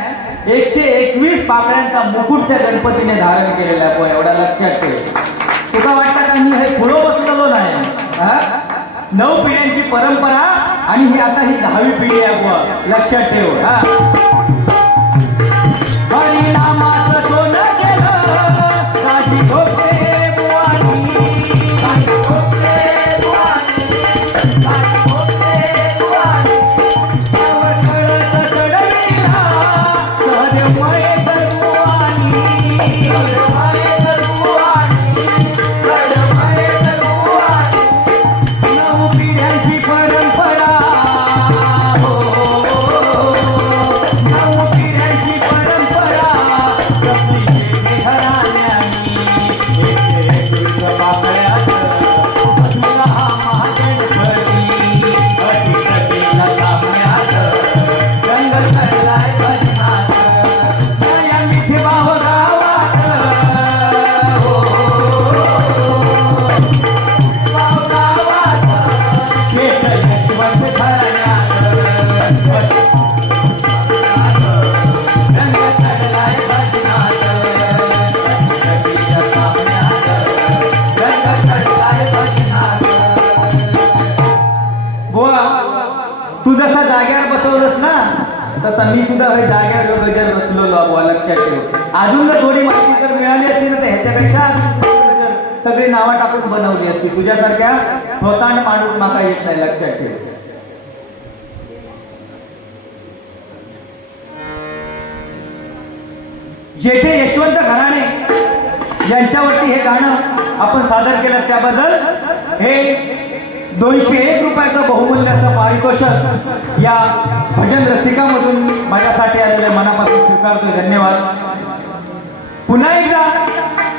121 पाकळ्यांचा मुकुट त्या गणपतीने धारण केलेला आहे बुवा, एवढा लक्षात ठेव. तुका वाटतं का मी हे पुढं बसलेलो नाही. 9 पिढ्यांची परंपरा आणि ही आता ही 10वी पिढी आहे बुवा, लक्षात ठेव. हरिनामाचं सोनं केलं दाजी धोके बुवानी, त्यावर फळाचा चढलेला तू जसा जाग्यावर बसवलंस ना तसा मी सुद्धा हे जाग्यावर गजर बसलो बुवा, लक्षात ठेव. अजून जर थोडी माहिती जर मिळाली असती ना तर ह्याच्यापेक्षा गजर सगळी नावं टाकून बनवली असती. तुझ्यासारख्या थोतांड माणूस माका येत नाही, लक्षात ठेव. जेठे यशवंत घराणे यांच्यावरती हे गाणं आपण सादर केलं त्याबद्दल हे 201 रुपयाचं बहुमूल्य असं पारितोषिक या भजन रसिकामधून माझ्यासाठी आलेलं मनापासून स्वीकारतोय. धन्यवाद. पुन्हा एकदा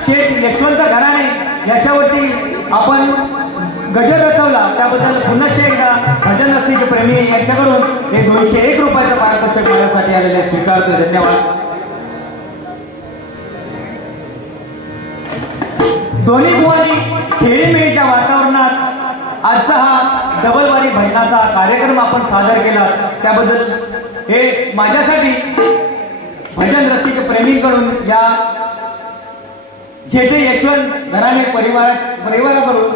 शेठ यशवंत घराणे याच्यावरती आपण गजर रचवला त्याबद्दल पुन्हा एकदा भजन रसिक प्रेमी यांच्याकडून हे 201 रुपयाचं पारितोषिक माझ्यासाठी आलेले स्वीकारतोय. धन्यवाद. दोन्ही बुवांनी खेळीमेळीच्या वातावरणात आजचा हा डबलवारी भजनाचा कार्यक्रम आपण सादर केला त्याबद्दल हे माझ्यासाठी भजन रसिक प्रेमींकडून या जेठे यशवंत घराणे परिवाराकडून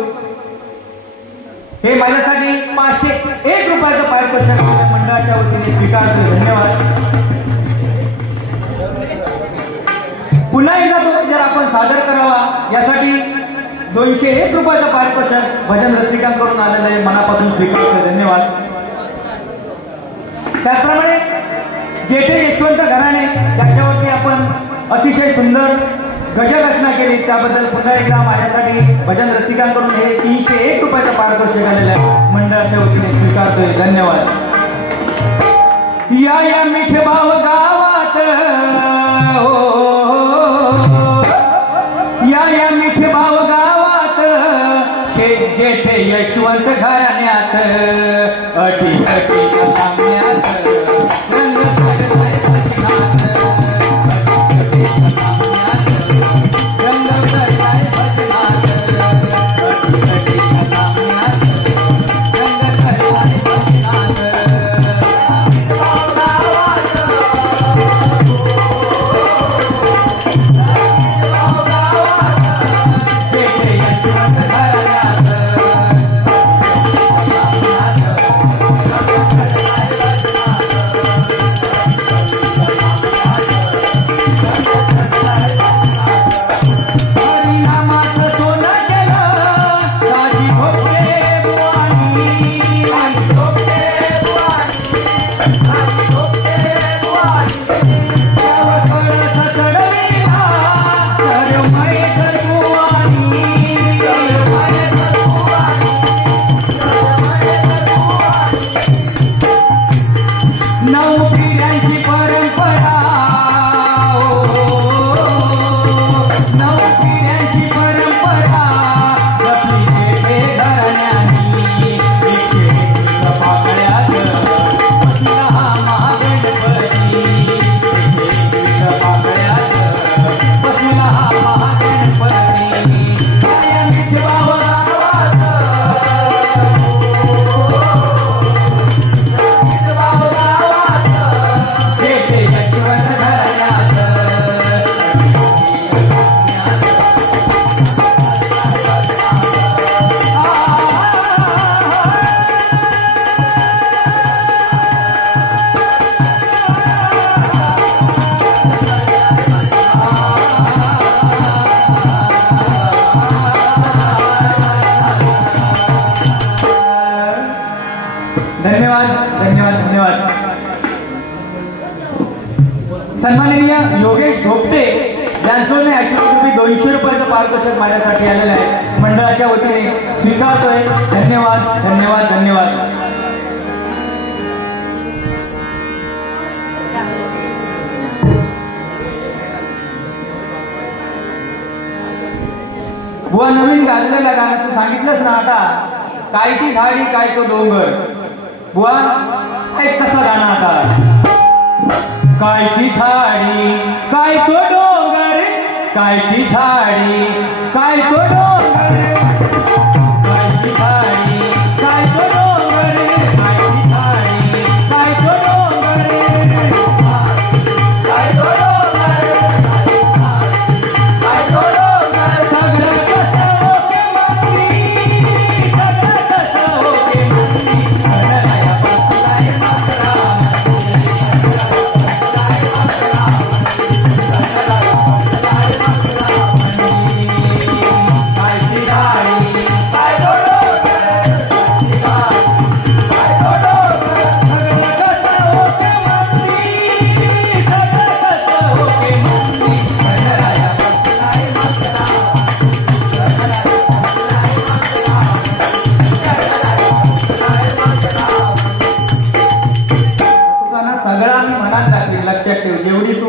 हे माझ्यासाठी 501 रुपयाचं पारितोषिक मंडळाच्या वतीने स्वीकारतो. धन्यवाद. पुन्हा एकदा तो जर आपण सादर करावा यासाठी 201 रुपयाचं पारितोषिक भजन रसिकांकडून आलेलं आहे, मनापासून स्वीकारतो. धन्यवाद. त्याचप्रमाणे जेठे यशवंत घराणे याच्यावरती आपण अतिशय सुंदर गजर रचना केली त्याबद्दल पुन्हा एकदा माझ्यासाठी भजन रसिकांकडून हे 301 रुपयाचं पारितोषिक आलेलं आहे, मंडळाच्या वतीने स्वीकारतोय. धन्यवाद. या मिठे भाव गावात या मिठे भाव गावात जेठे यशवंत घराण्यात अटी अटी सामन्यात रंग भरलाय भजनात. अटी अटी सामन्यात रंग भरलाय भजनात. अटी अटी सामन्यात रंग भरलाय भजनात. धन्यवाद. धन्यवाद. धन्यवाद. सन्माननीय योगेश धोपटे यांच्याकडून ऍक्च्युअली 200 रुपयाचं पारितोषिक माझ्यासाठी आलेलं आहे, मंडळाच्या वतीने स्वीकारतोय. धन्यवाद. धन्यवाद. धन्यवाद. बुवा नवीन गाजलेलं गाणं तू सांगितलंस ना आता, काय ती झाडी काय तो डोंगर. बुवा एक कसा गाणं आता, काय ती झाडी काय तो डोंगर, काय ती झाडी काय तो डोंगर, काय ती झाडी काय तो डोंगर, काय ती झाडी काय तो डोंगर, काय तो डोंगर, काय तो डोंगर. सगळं कसं होके मागणी, सगळं कसं होके मागणी,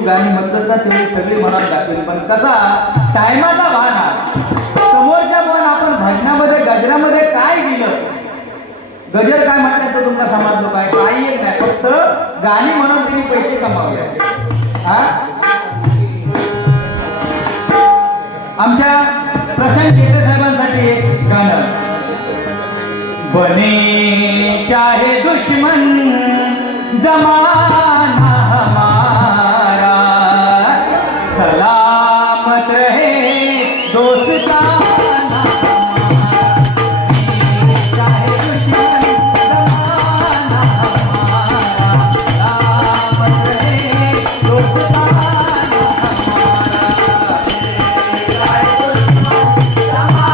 गाणी म्हणत तेवढी सगळी मनात दाखवेल, पण कसा टायमाचा भान आहे. समोरच्या पण आपण भजनामध्ये गजरामध्ये काय दिलं, गजर काय म्हणतात तो तुमका समजलो काय, काही एक नाही, फक्त गाणी म्हणून त्यांनी पैसे कमावले. हा आमच्या प्रशांत शेट्टे साहेबांसाठी एक गाणं. बने चाहे दुश्मन जमाना हमारा, सलामत रहे दोस्ताना. चाहे दुश्मन जमाना हमारा, सलामत रहे दोस्ताना हमारा. चाहे दुश्मन जमाना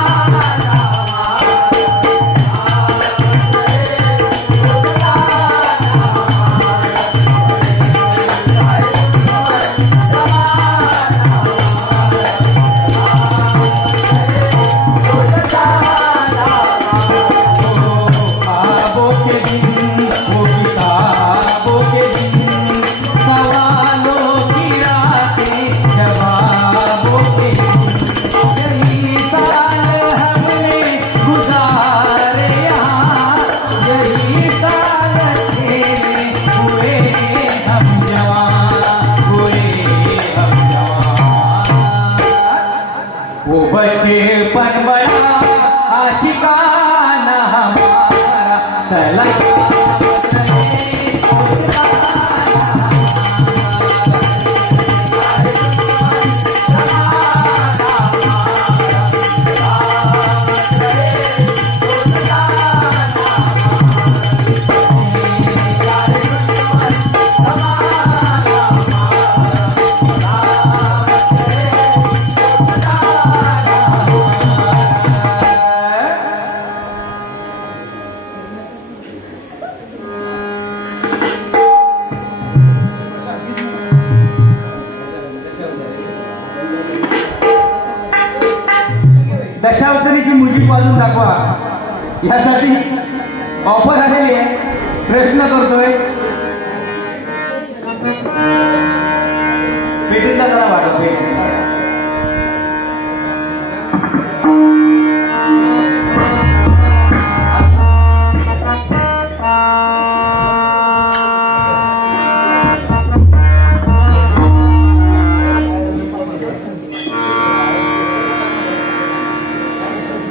बचपन बड़ा आशिकाना हमारा, चला दशावतारीची म्युझिक वाजून दाखवा, यासाठी ऑफर आलेली आहे. प्रयत्न करतोय, पेटीला जरा वाटतोय.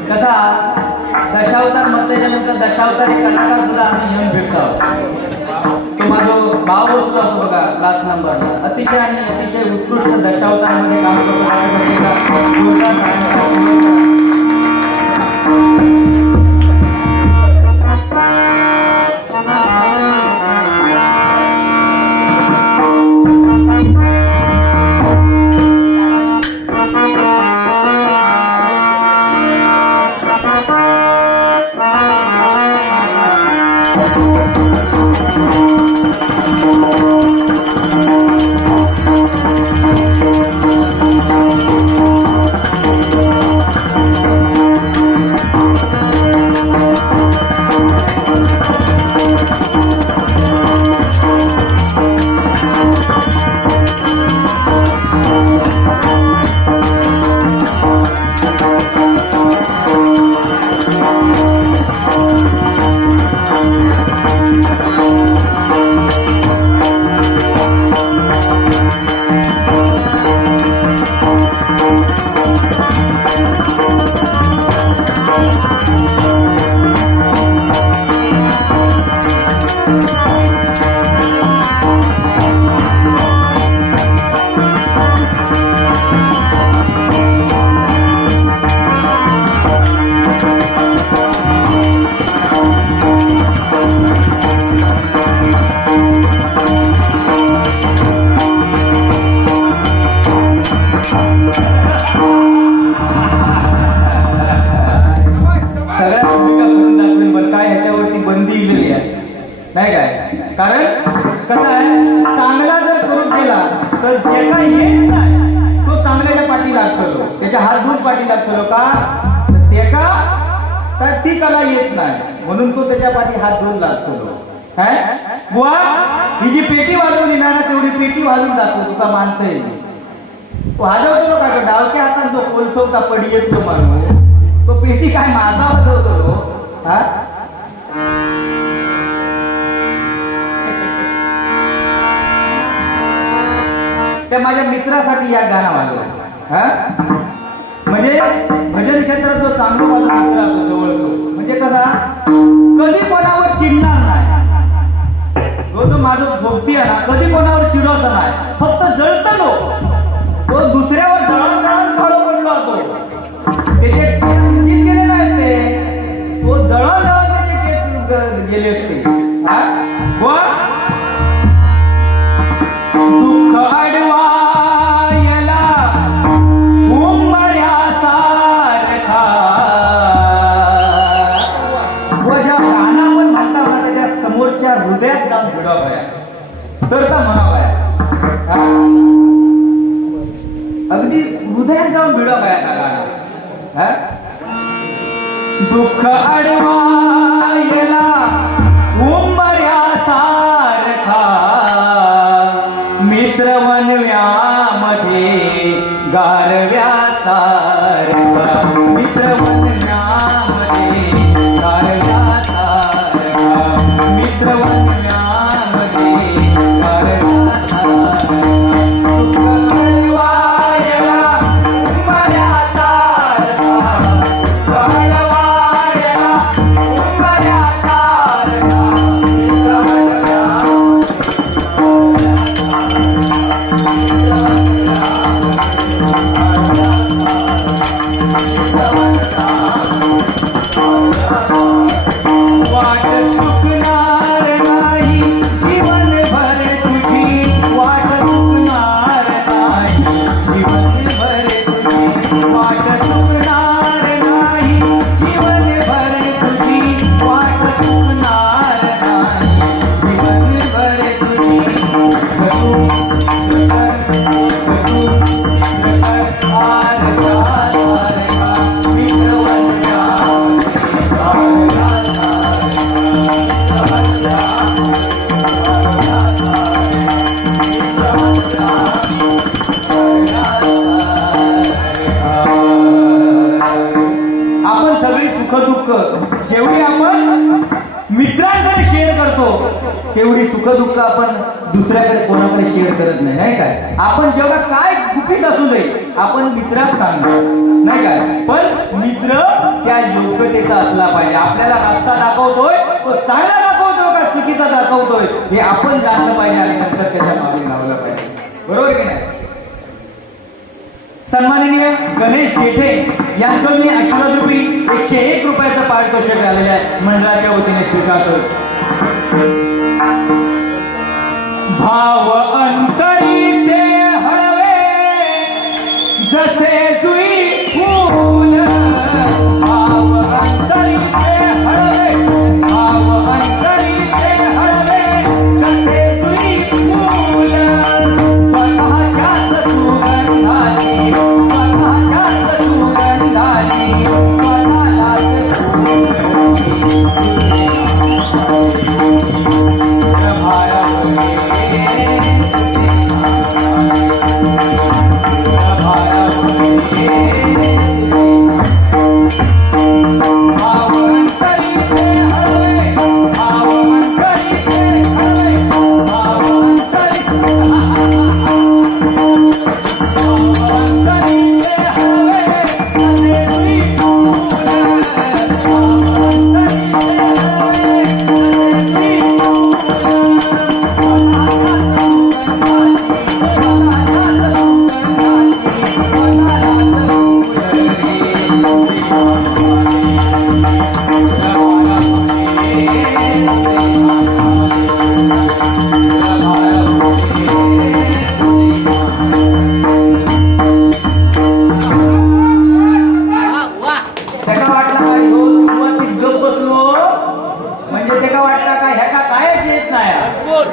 कसा दशावतार म्हटल्याच्यानंतर दशावतारी कलाकार सुद्धा आम्ही येऊन भेटतो. तो माझा भाव सुद्धा असतो बघा, लास्ट नंबरला अतिशय आणि अतिशय उत्कृष्ट दशावतारामध्ये काम नाही काय, कारण कसं आहे, चांगला जर करून केला तर जे काही येत नाही तो चांगल्याच्या पाठी लागतो, त्याच्या हात धुवून पाठी लागतो का, तर ती कला येत नाही म्हणून तो त्याच्या पाठी हात धुवून लागतो. बुवा ही जी पेटी वाजवली ना तेवढी पेटी वाजवून दाखव तुका मानतय वाजवतो का तो डावक्या हातात जो कोलसवता पडी येतो माणूस तो पेटी काय माझा वाजवतो हा त्या माझ्या मित्रासाठी या गाणं वाजवलं हा म्हणजे भजन क्षेत्रात जो चांगला वाजवतो मित्र असतो जवळतो म्हणजे कसा कधी कोणावर चिडणार नाही तो माझं झोपती आहे ना कधी कोणावर चिडवत नाही फक्त जळतो तो दुसऱ्यावर जळण जळण काळो पडलो होतो त्याचे केस गेले नाहीत ते तो जळण जळण त्याचे केस गेले असते दुःख अडवा याला उंबऱ्या सारखा ज्या गाणं पण म्हणता म्हणा त्याच्या समोरच्या हृदयात जाऊन भिडाव तर का म्हणावा अगदी हृदयात जाऊन भिडाव गाणं दुःख अडवा याला उंबऱ्या सारखा मित्र वनव्यामध्ये गारव्या सारखा मित्र वनव्यामध्ये गारव्या सारखा मित्र वनव्यामध्ये गारव्या सारखा जेवढी आपण मित्रांकडे शेअर करतो तेवढी सुखदुःख आपण दुसऱ्याकडे कोणाकडे शेअर करत नाही नाही काय आपण जेवढा काय गुपित असू दे आपण मित्रात सांगतो नाही काय पण मित्र त्या योग्यतेचा असला पाहिजे आपल्याला रस्ता दाखवतोय तो चांगला दाखवतोय का चुकीचा दाखवतोय हे आपण जाणलं पाहिजे आणि नंतर त्याच्या मागे लावलं पाहिजे बरोबर की नाही सन्माननीय गणेश जेठे यांकडून आशीर्वाद रूपी 101 रुपयाचं पारितोषिक आलेलं आहे मंडळाच्या वतीने स्वीकारतो भाव अंतरीचे हळवे जसे जुई फूल भाव अंतरीचे हळवे भाव अंतरीचे हळवे जसे जुई फूल स्वतःच्याच सुगंधाची स्वतःच्याच सुगंधाची स्वतःलाच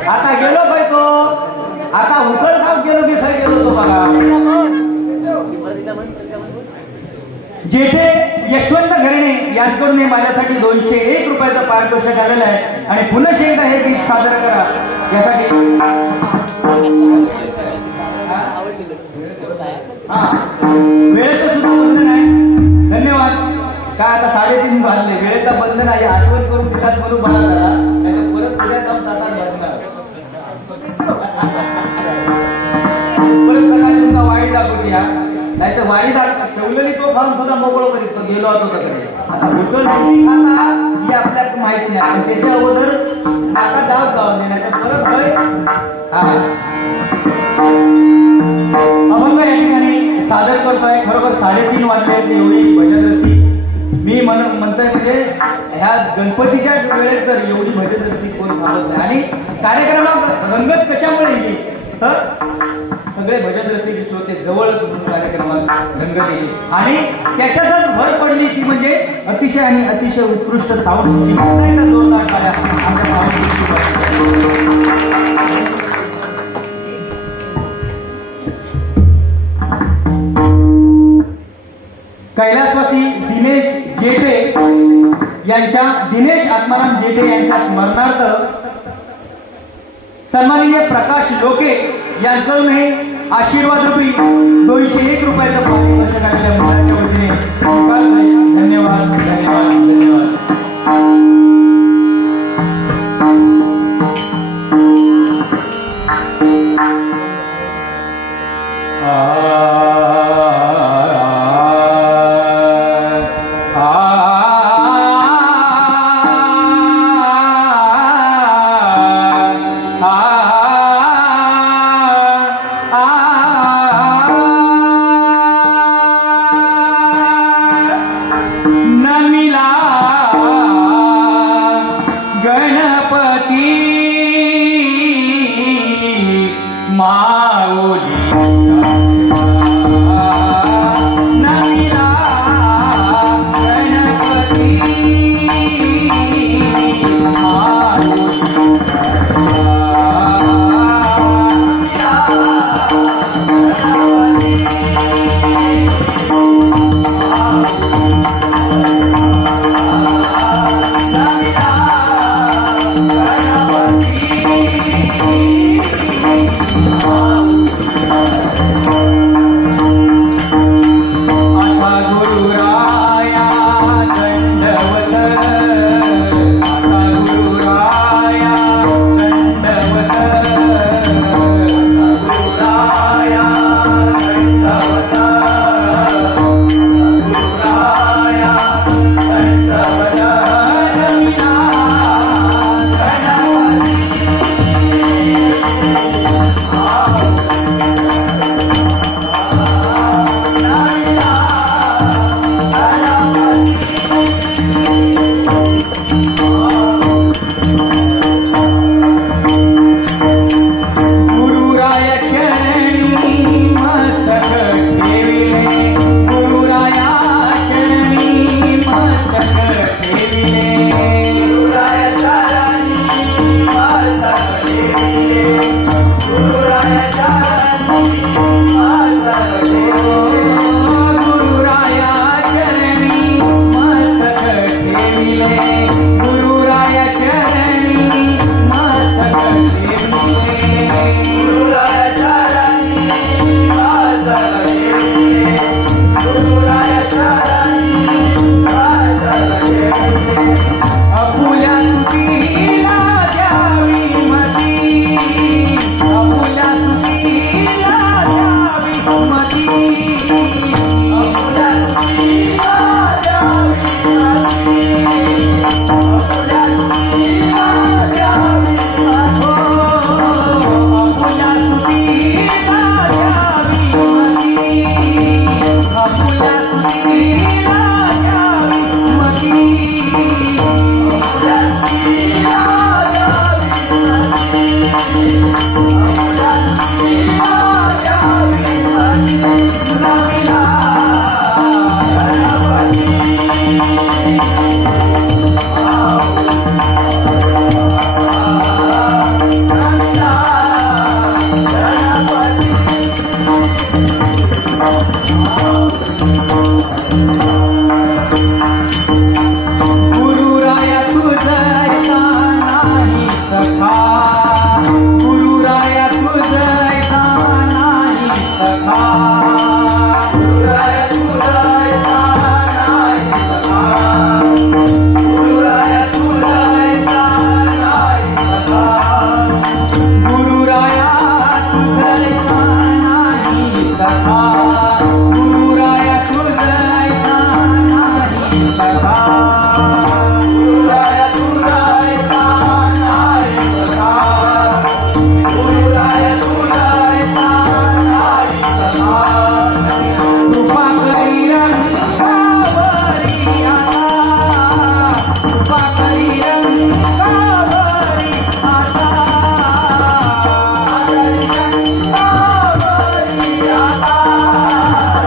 आता गेलो काय तो आता उसळगाव गेलो की खै गेलो तो बघा जेठे यशवंत घरणे यांच्याकडून हे माझ्यासाठी 201 रुपयाचा पारितोषिक आलेलं आहे आणि पुन्हा एकदा हे गीत सादर करा यासाठी हा वेळेचं सुद्धा बंधन आहे. धन्यवाद. काय आता 3:30 वाजले, वेळेचं बंधन आहे, आठवण करून दिलात म्हणून मला जरा नाहीतर परत पुढे जाऊन सातात वाजणार. परत सकाळी तुमचा वाडी दाखवली या नाही तर वाडी ठेवलेली तो खाऊन सुद्धा मोकळं करीत तो गेलो होतो तिकडे. आता उचल किती खाता ही आपल्याला माहिती नाही पण त्याच्या अगोदर आता डाव गाव नाही तर परत भय हा अभंग या ठिकाणी सादर करतोय. खरोखर 3:30 वाजले एवढी भजन रची मी म्हणतोय म्हणजे ह्या गणपतीच्या वेळेत तर एवढी भजन रची कोण थांबत नाही आणि कार्यक्रमाला रंगत कशामुळे येईल तर सगळे भजन रसिक श्रोते जवळच कार्यक्रमाला रंगत येईल आणि त्याच्यातच भर पडली ती म्हणजे अतिशय आणि अतिशय उत्कृष्ट साऊंड सिस्टीम. जोरदार टाळ्या आमच्या साऊंड सिस्टीम. कैलासवासी दिनेश आत्माराम जेठे यांच्या स्मरणार्थ सन्माननीय प्रकाश लोके यांच्याकडून हे आशीर्वाद रूपी 201 रुपयाचं पारितोषिक आलेल्या मुलांच्या वतीने धन्यवाद धन्यवाद धन्यवाद. सखा गुरुराया तुझैसा नाही सखा गुरुराया तुझैसा नाही सखा गुरुराया तुझैसा नाही सखा गुरुराया तुझैसा नाही सखा गुरुराया तुझैसा नाही सखा गुरुराया तुझैसा नाही सखा गुरुराया तुझैसा नाही सखा कृपा करी रंगावरी आता कृपा करी रंगावरी आता रंगावरी आता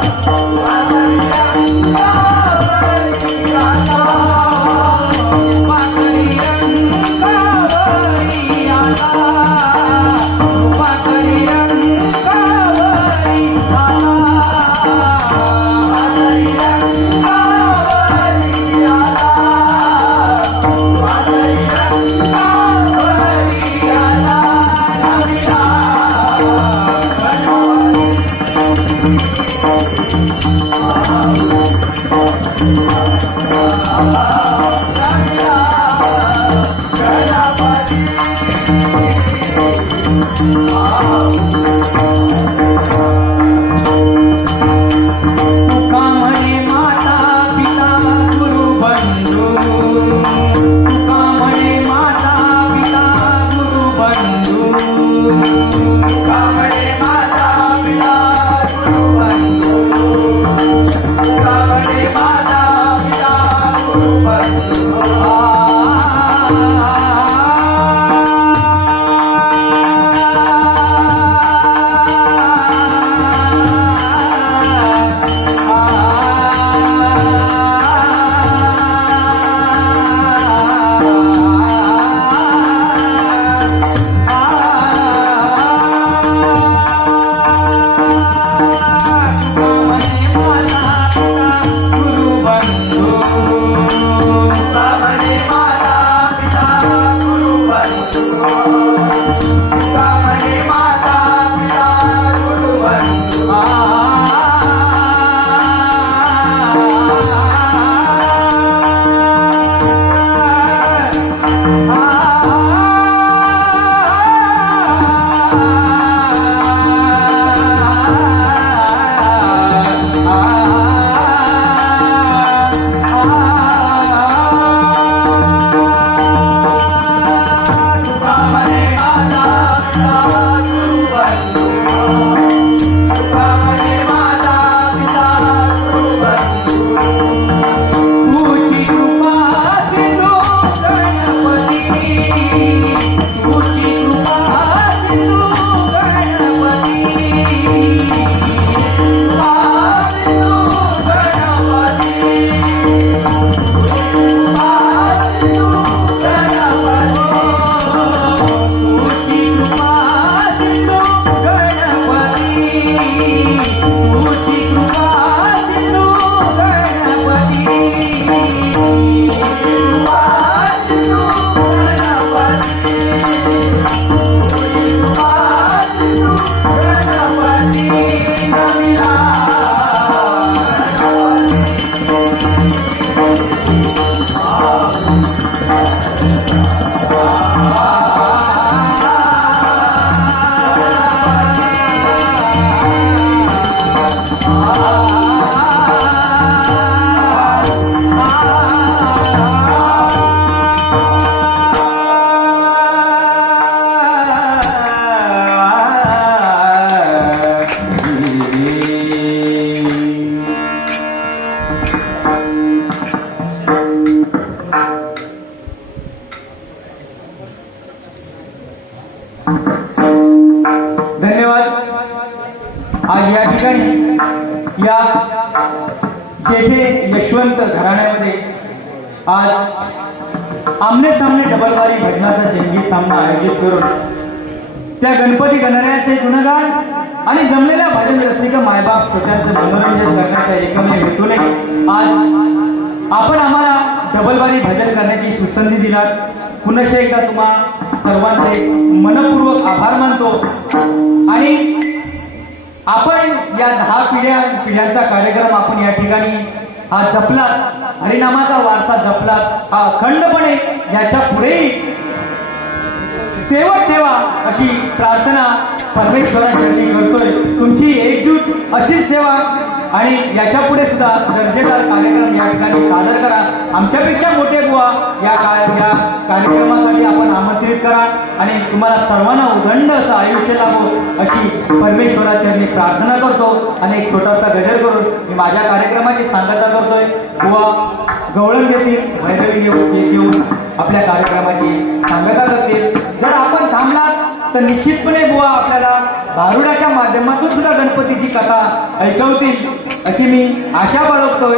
तुका म्हणे माता पिता गुरु बंधू तुका म्हणे माता पिता गुरु बंधू तुका म्हणे माता पिता गुरु बंधू तुका म्हणे माता पिता गुरु बंधू आज या ठिकाणी या जेठे यशवंत घराण्यामध्ये आज आमने सामने डबलवारी भजनाचा जंगी सामना आयोजित करून त्या गणपती गणरायाचे गुणगान आणि जमलेल्या भजन रसिक मायबाप छोट्यांचं मनोरंजन करण्याच्या एकमेव हेतूने आज आपण आम्हाला डबलवारी भजन करण्याची सुसंधी दिलात. पुन्हा एकदा तुम्हा सर्वांचे मनपूर्वक आभार मानतो. आणि आपण या 10 पिढ्यांचा कार्यक्रम आपण या ठिकाणी हा जपलात, हरिनामाचा वारसा जपलात, हा अखंडपणे याच्या पुढेही तेवत ठेवा अशी प्रार्थना परमेश्वरासाठी करतोय. तुमची एकजूट अशीच ठेवा आणि याच्या पुढे सुद्धा दर्जेदार कार्यक्रम या ठिकाणी सादर करा. आमच्यापेक्षा मोठे बुवा या कार्यक्रमासाठी आपण आमंत्रित करा आणि तुम्हाला सर्वांना उदंड असं आयुष्य लाभो अशी परमेश्वराचरणी प्रार्थना करतो. आणि एक छोटासा गजर करून मी माझ्या कार्यक्रमाची सांगता करतोय. बुवा गवळण घेतील, भैरवी घेऊन आपल्या कार्यक्रमाची सांगता करतील. जर आपण थांबलात तर निश्चितपणे बुवा आपल्याला भारुडाच्या माध्यमातून सुद्धा गणपतीची कथा ऐकवतील अशी मी आशा बाळगतोय.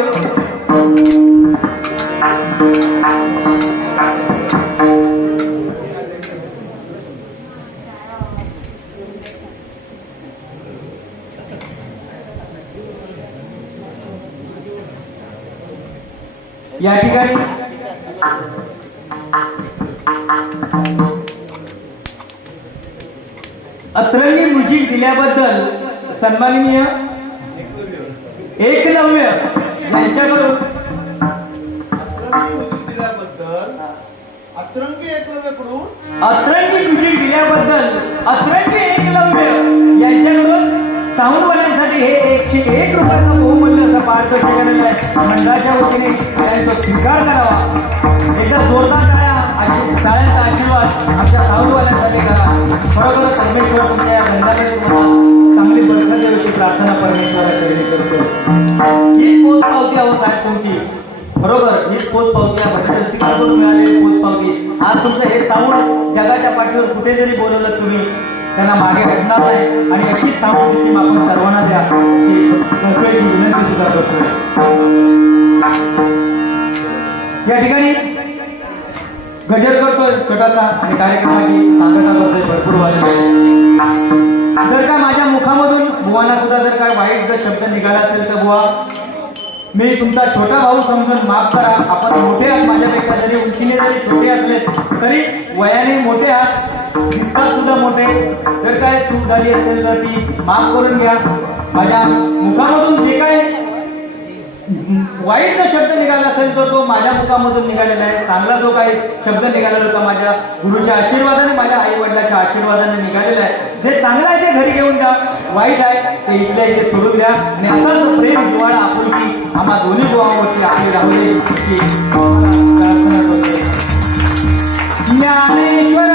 या ठिकाणी अतरंगी म्युझिक दिल्याबद्दल सन्माननीय एकलव्य यांच्याकडून अतरंगी म्युझिक दिल्याबद्दल अतरंगी एकलव्य यांच्याकडून साऊंडवाल्यांसाठी हे 101 रुपयाचं बहुमूल्य असं पारितोषिक केलेलं आहे. मंडळाच्या वतीने त्यांचा स्वीकार करावा. एकदा जोरदार टाळ्यांचा आशीर्वाद आमच्या साऊंडवाल्यांसाठी करा. खरोखर परमेश्वर तुमच्या या बंधामध्ये तुम्हाला चांगली बरकत देण्याची प्रार्थना परमेश्वराकडे करतो. हीच पोच पावती आहो साहेब तुमची. बरोबर हीच पोच पावती भजनकडून मिळालेली पोच पावती. आज तुमचं हे साऊंड जगाच्या पाठीवर कुठे जरी बोलवलं तुम्ही त्यांना मागे हटणार नाही आणि अशीच साऊंड सिस्टीम आपण सर्वांना द्या अशी विनंती सुद्धा करतो. या ठिकाणी गजर करतोय छोटासा आणि कार्यक्रमाची सांगता करतोय भरपूर वाजले. जर का माझ्या मुखामधून बुवांना सुद्धा जर काय वाईट जर शब्द निघाला असेल तर बुवा मी तुमचा छोटा भाऊ समजून माफ करा. आपण मोठे आहात, माझ्यापेक्षा जरी उंचीने जरी छोटे असले तरी वयाने मोठे आहात, दिसतात सुद्धा मोठे. जर काय चूक झाली असेल तर ती माफ करून घ्या. माझ्या मुखामधून जे काय वाईट शब्द निघाला असेल तर तो माझ्या मुखामधून निघालेला आहे. चांगला जो काही शब्द निघालेला होता माझ्या गुरुच्या आशीर्वादाने, माझ्या आई वडिलांच्या आशीर्वादाने निघालेला आहे. जे चांगलं आहे ते घरी घेऊन जा, वाईट आहे ते इथल्या इथे सोडून द्या. आणि असाच प्रेम जिव्हाळा आपुलकी आम्हा दोन्ही गोवावरती आपली राहू दे. ज्ञानेश्वर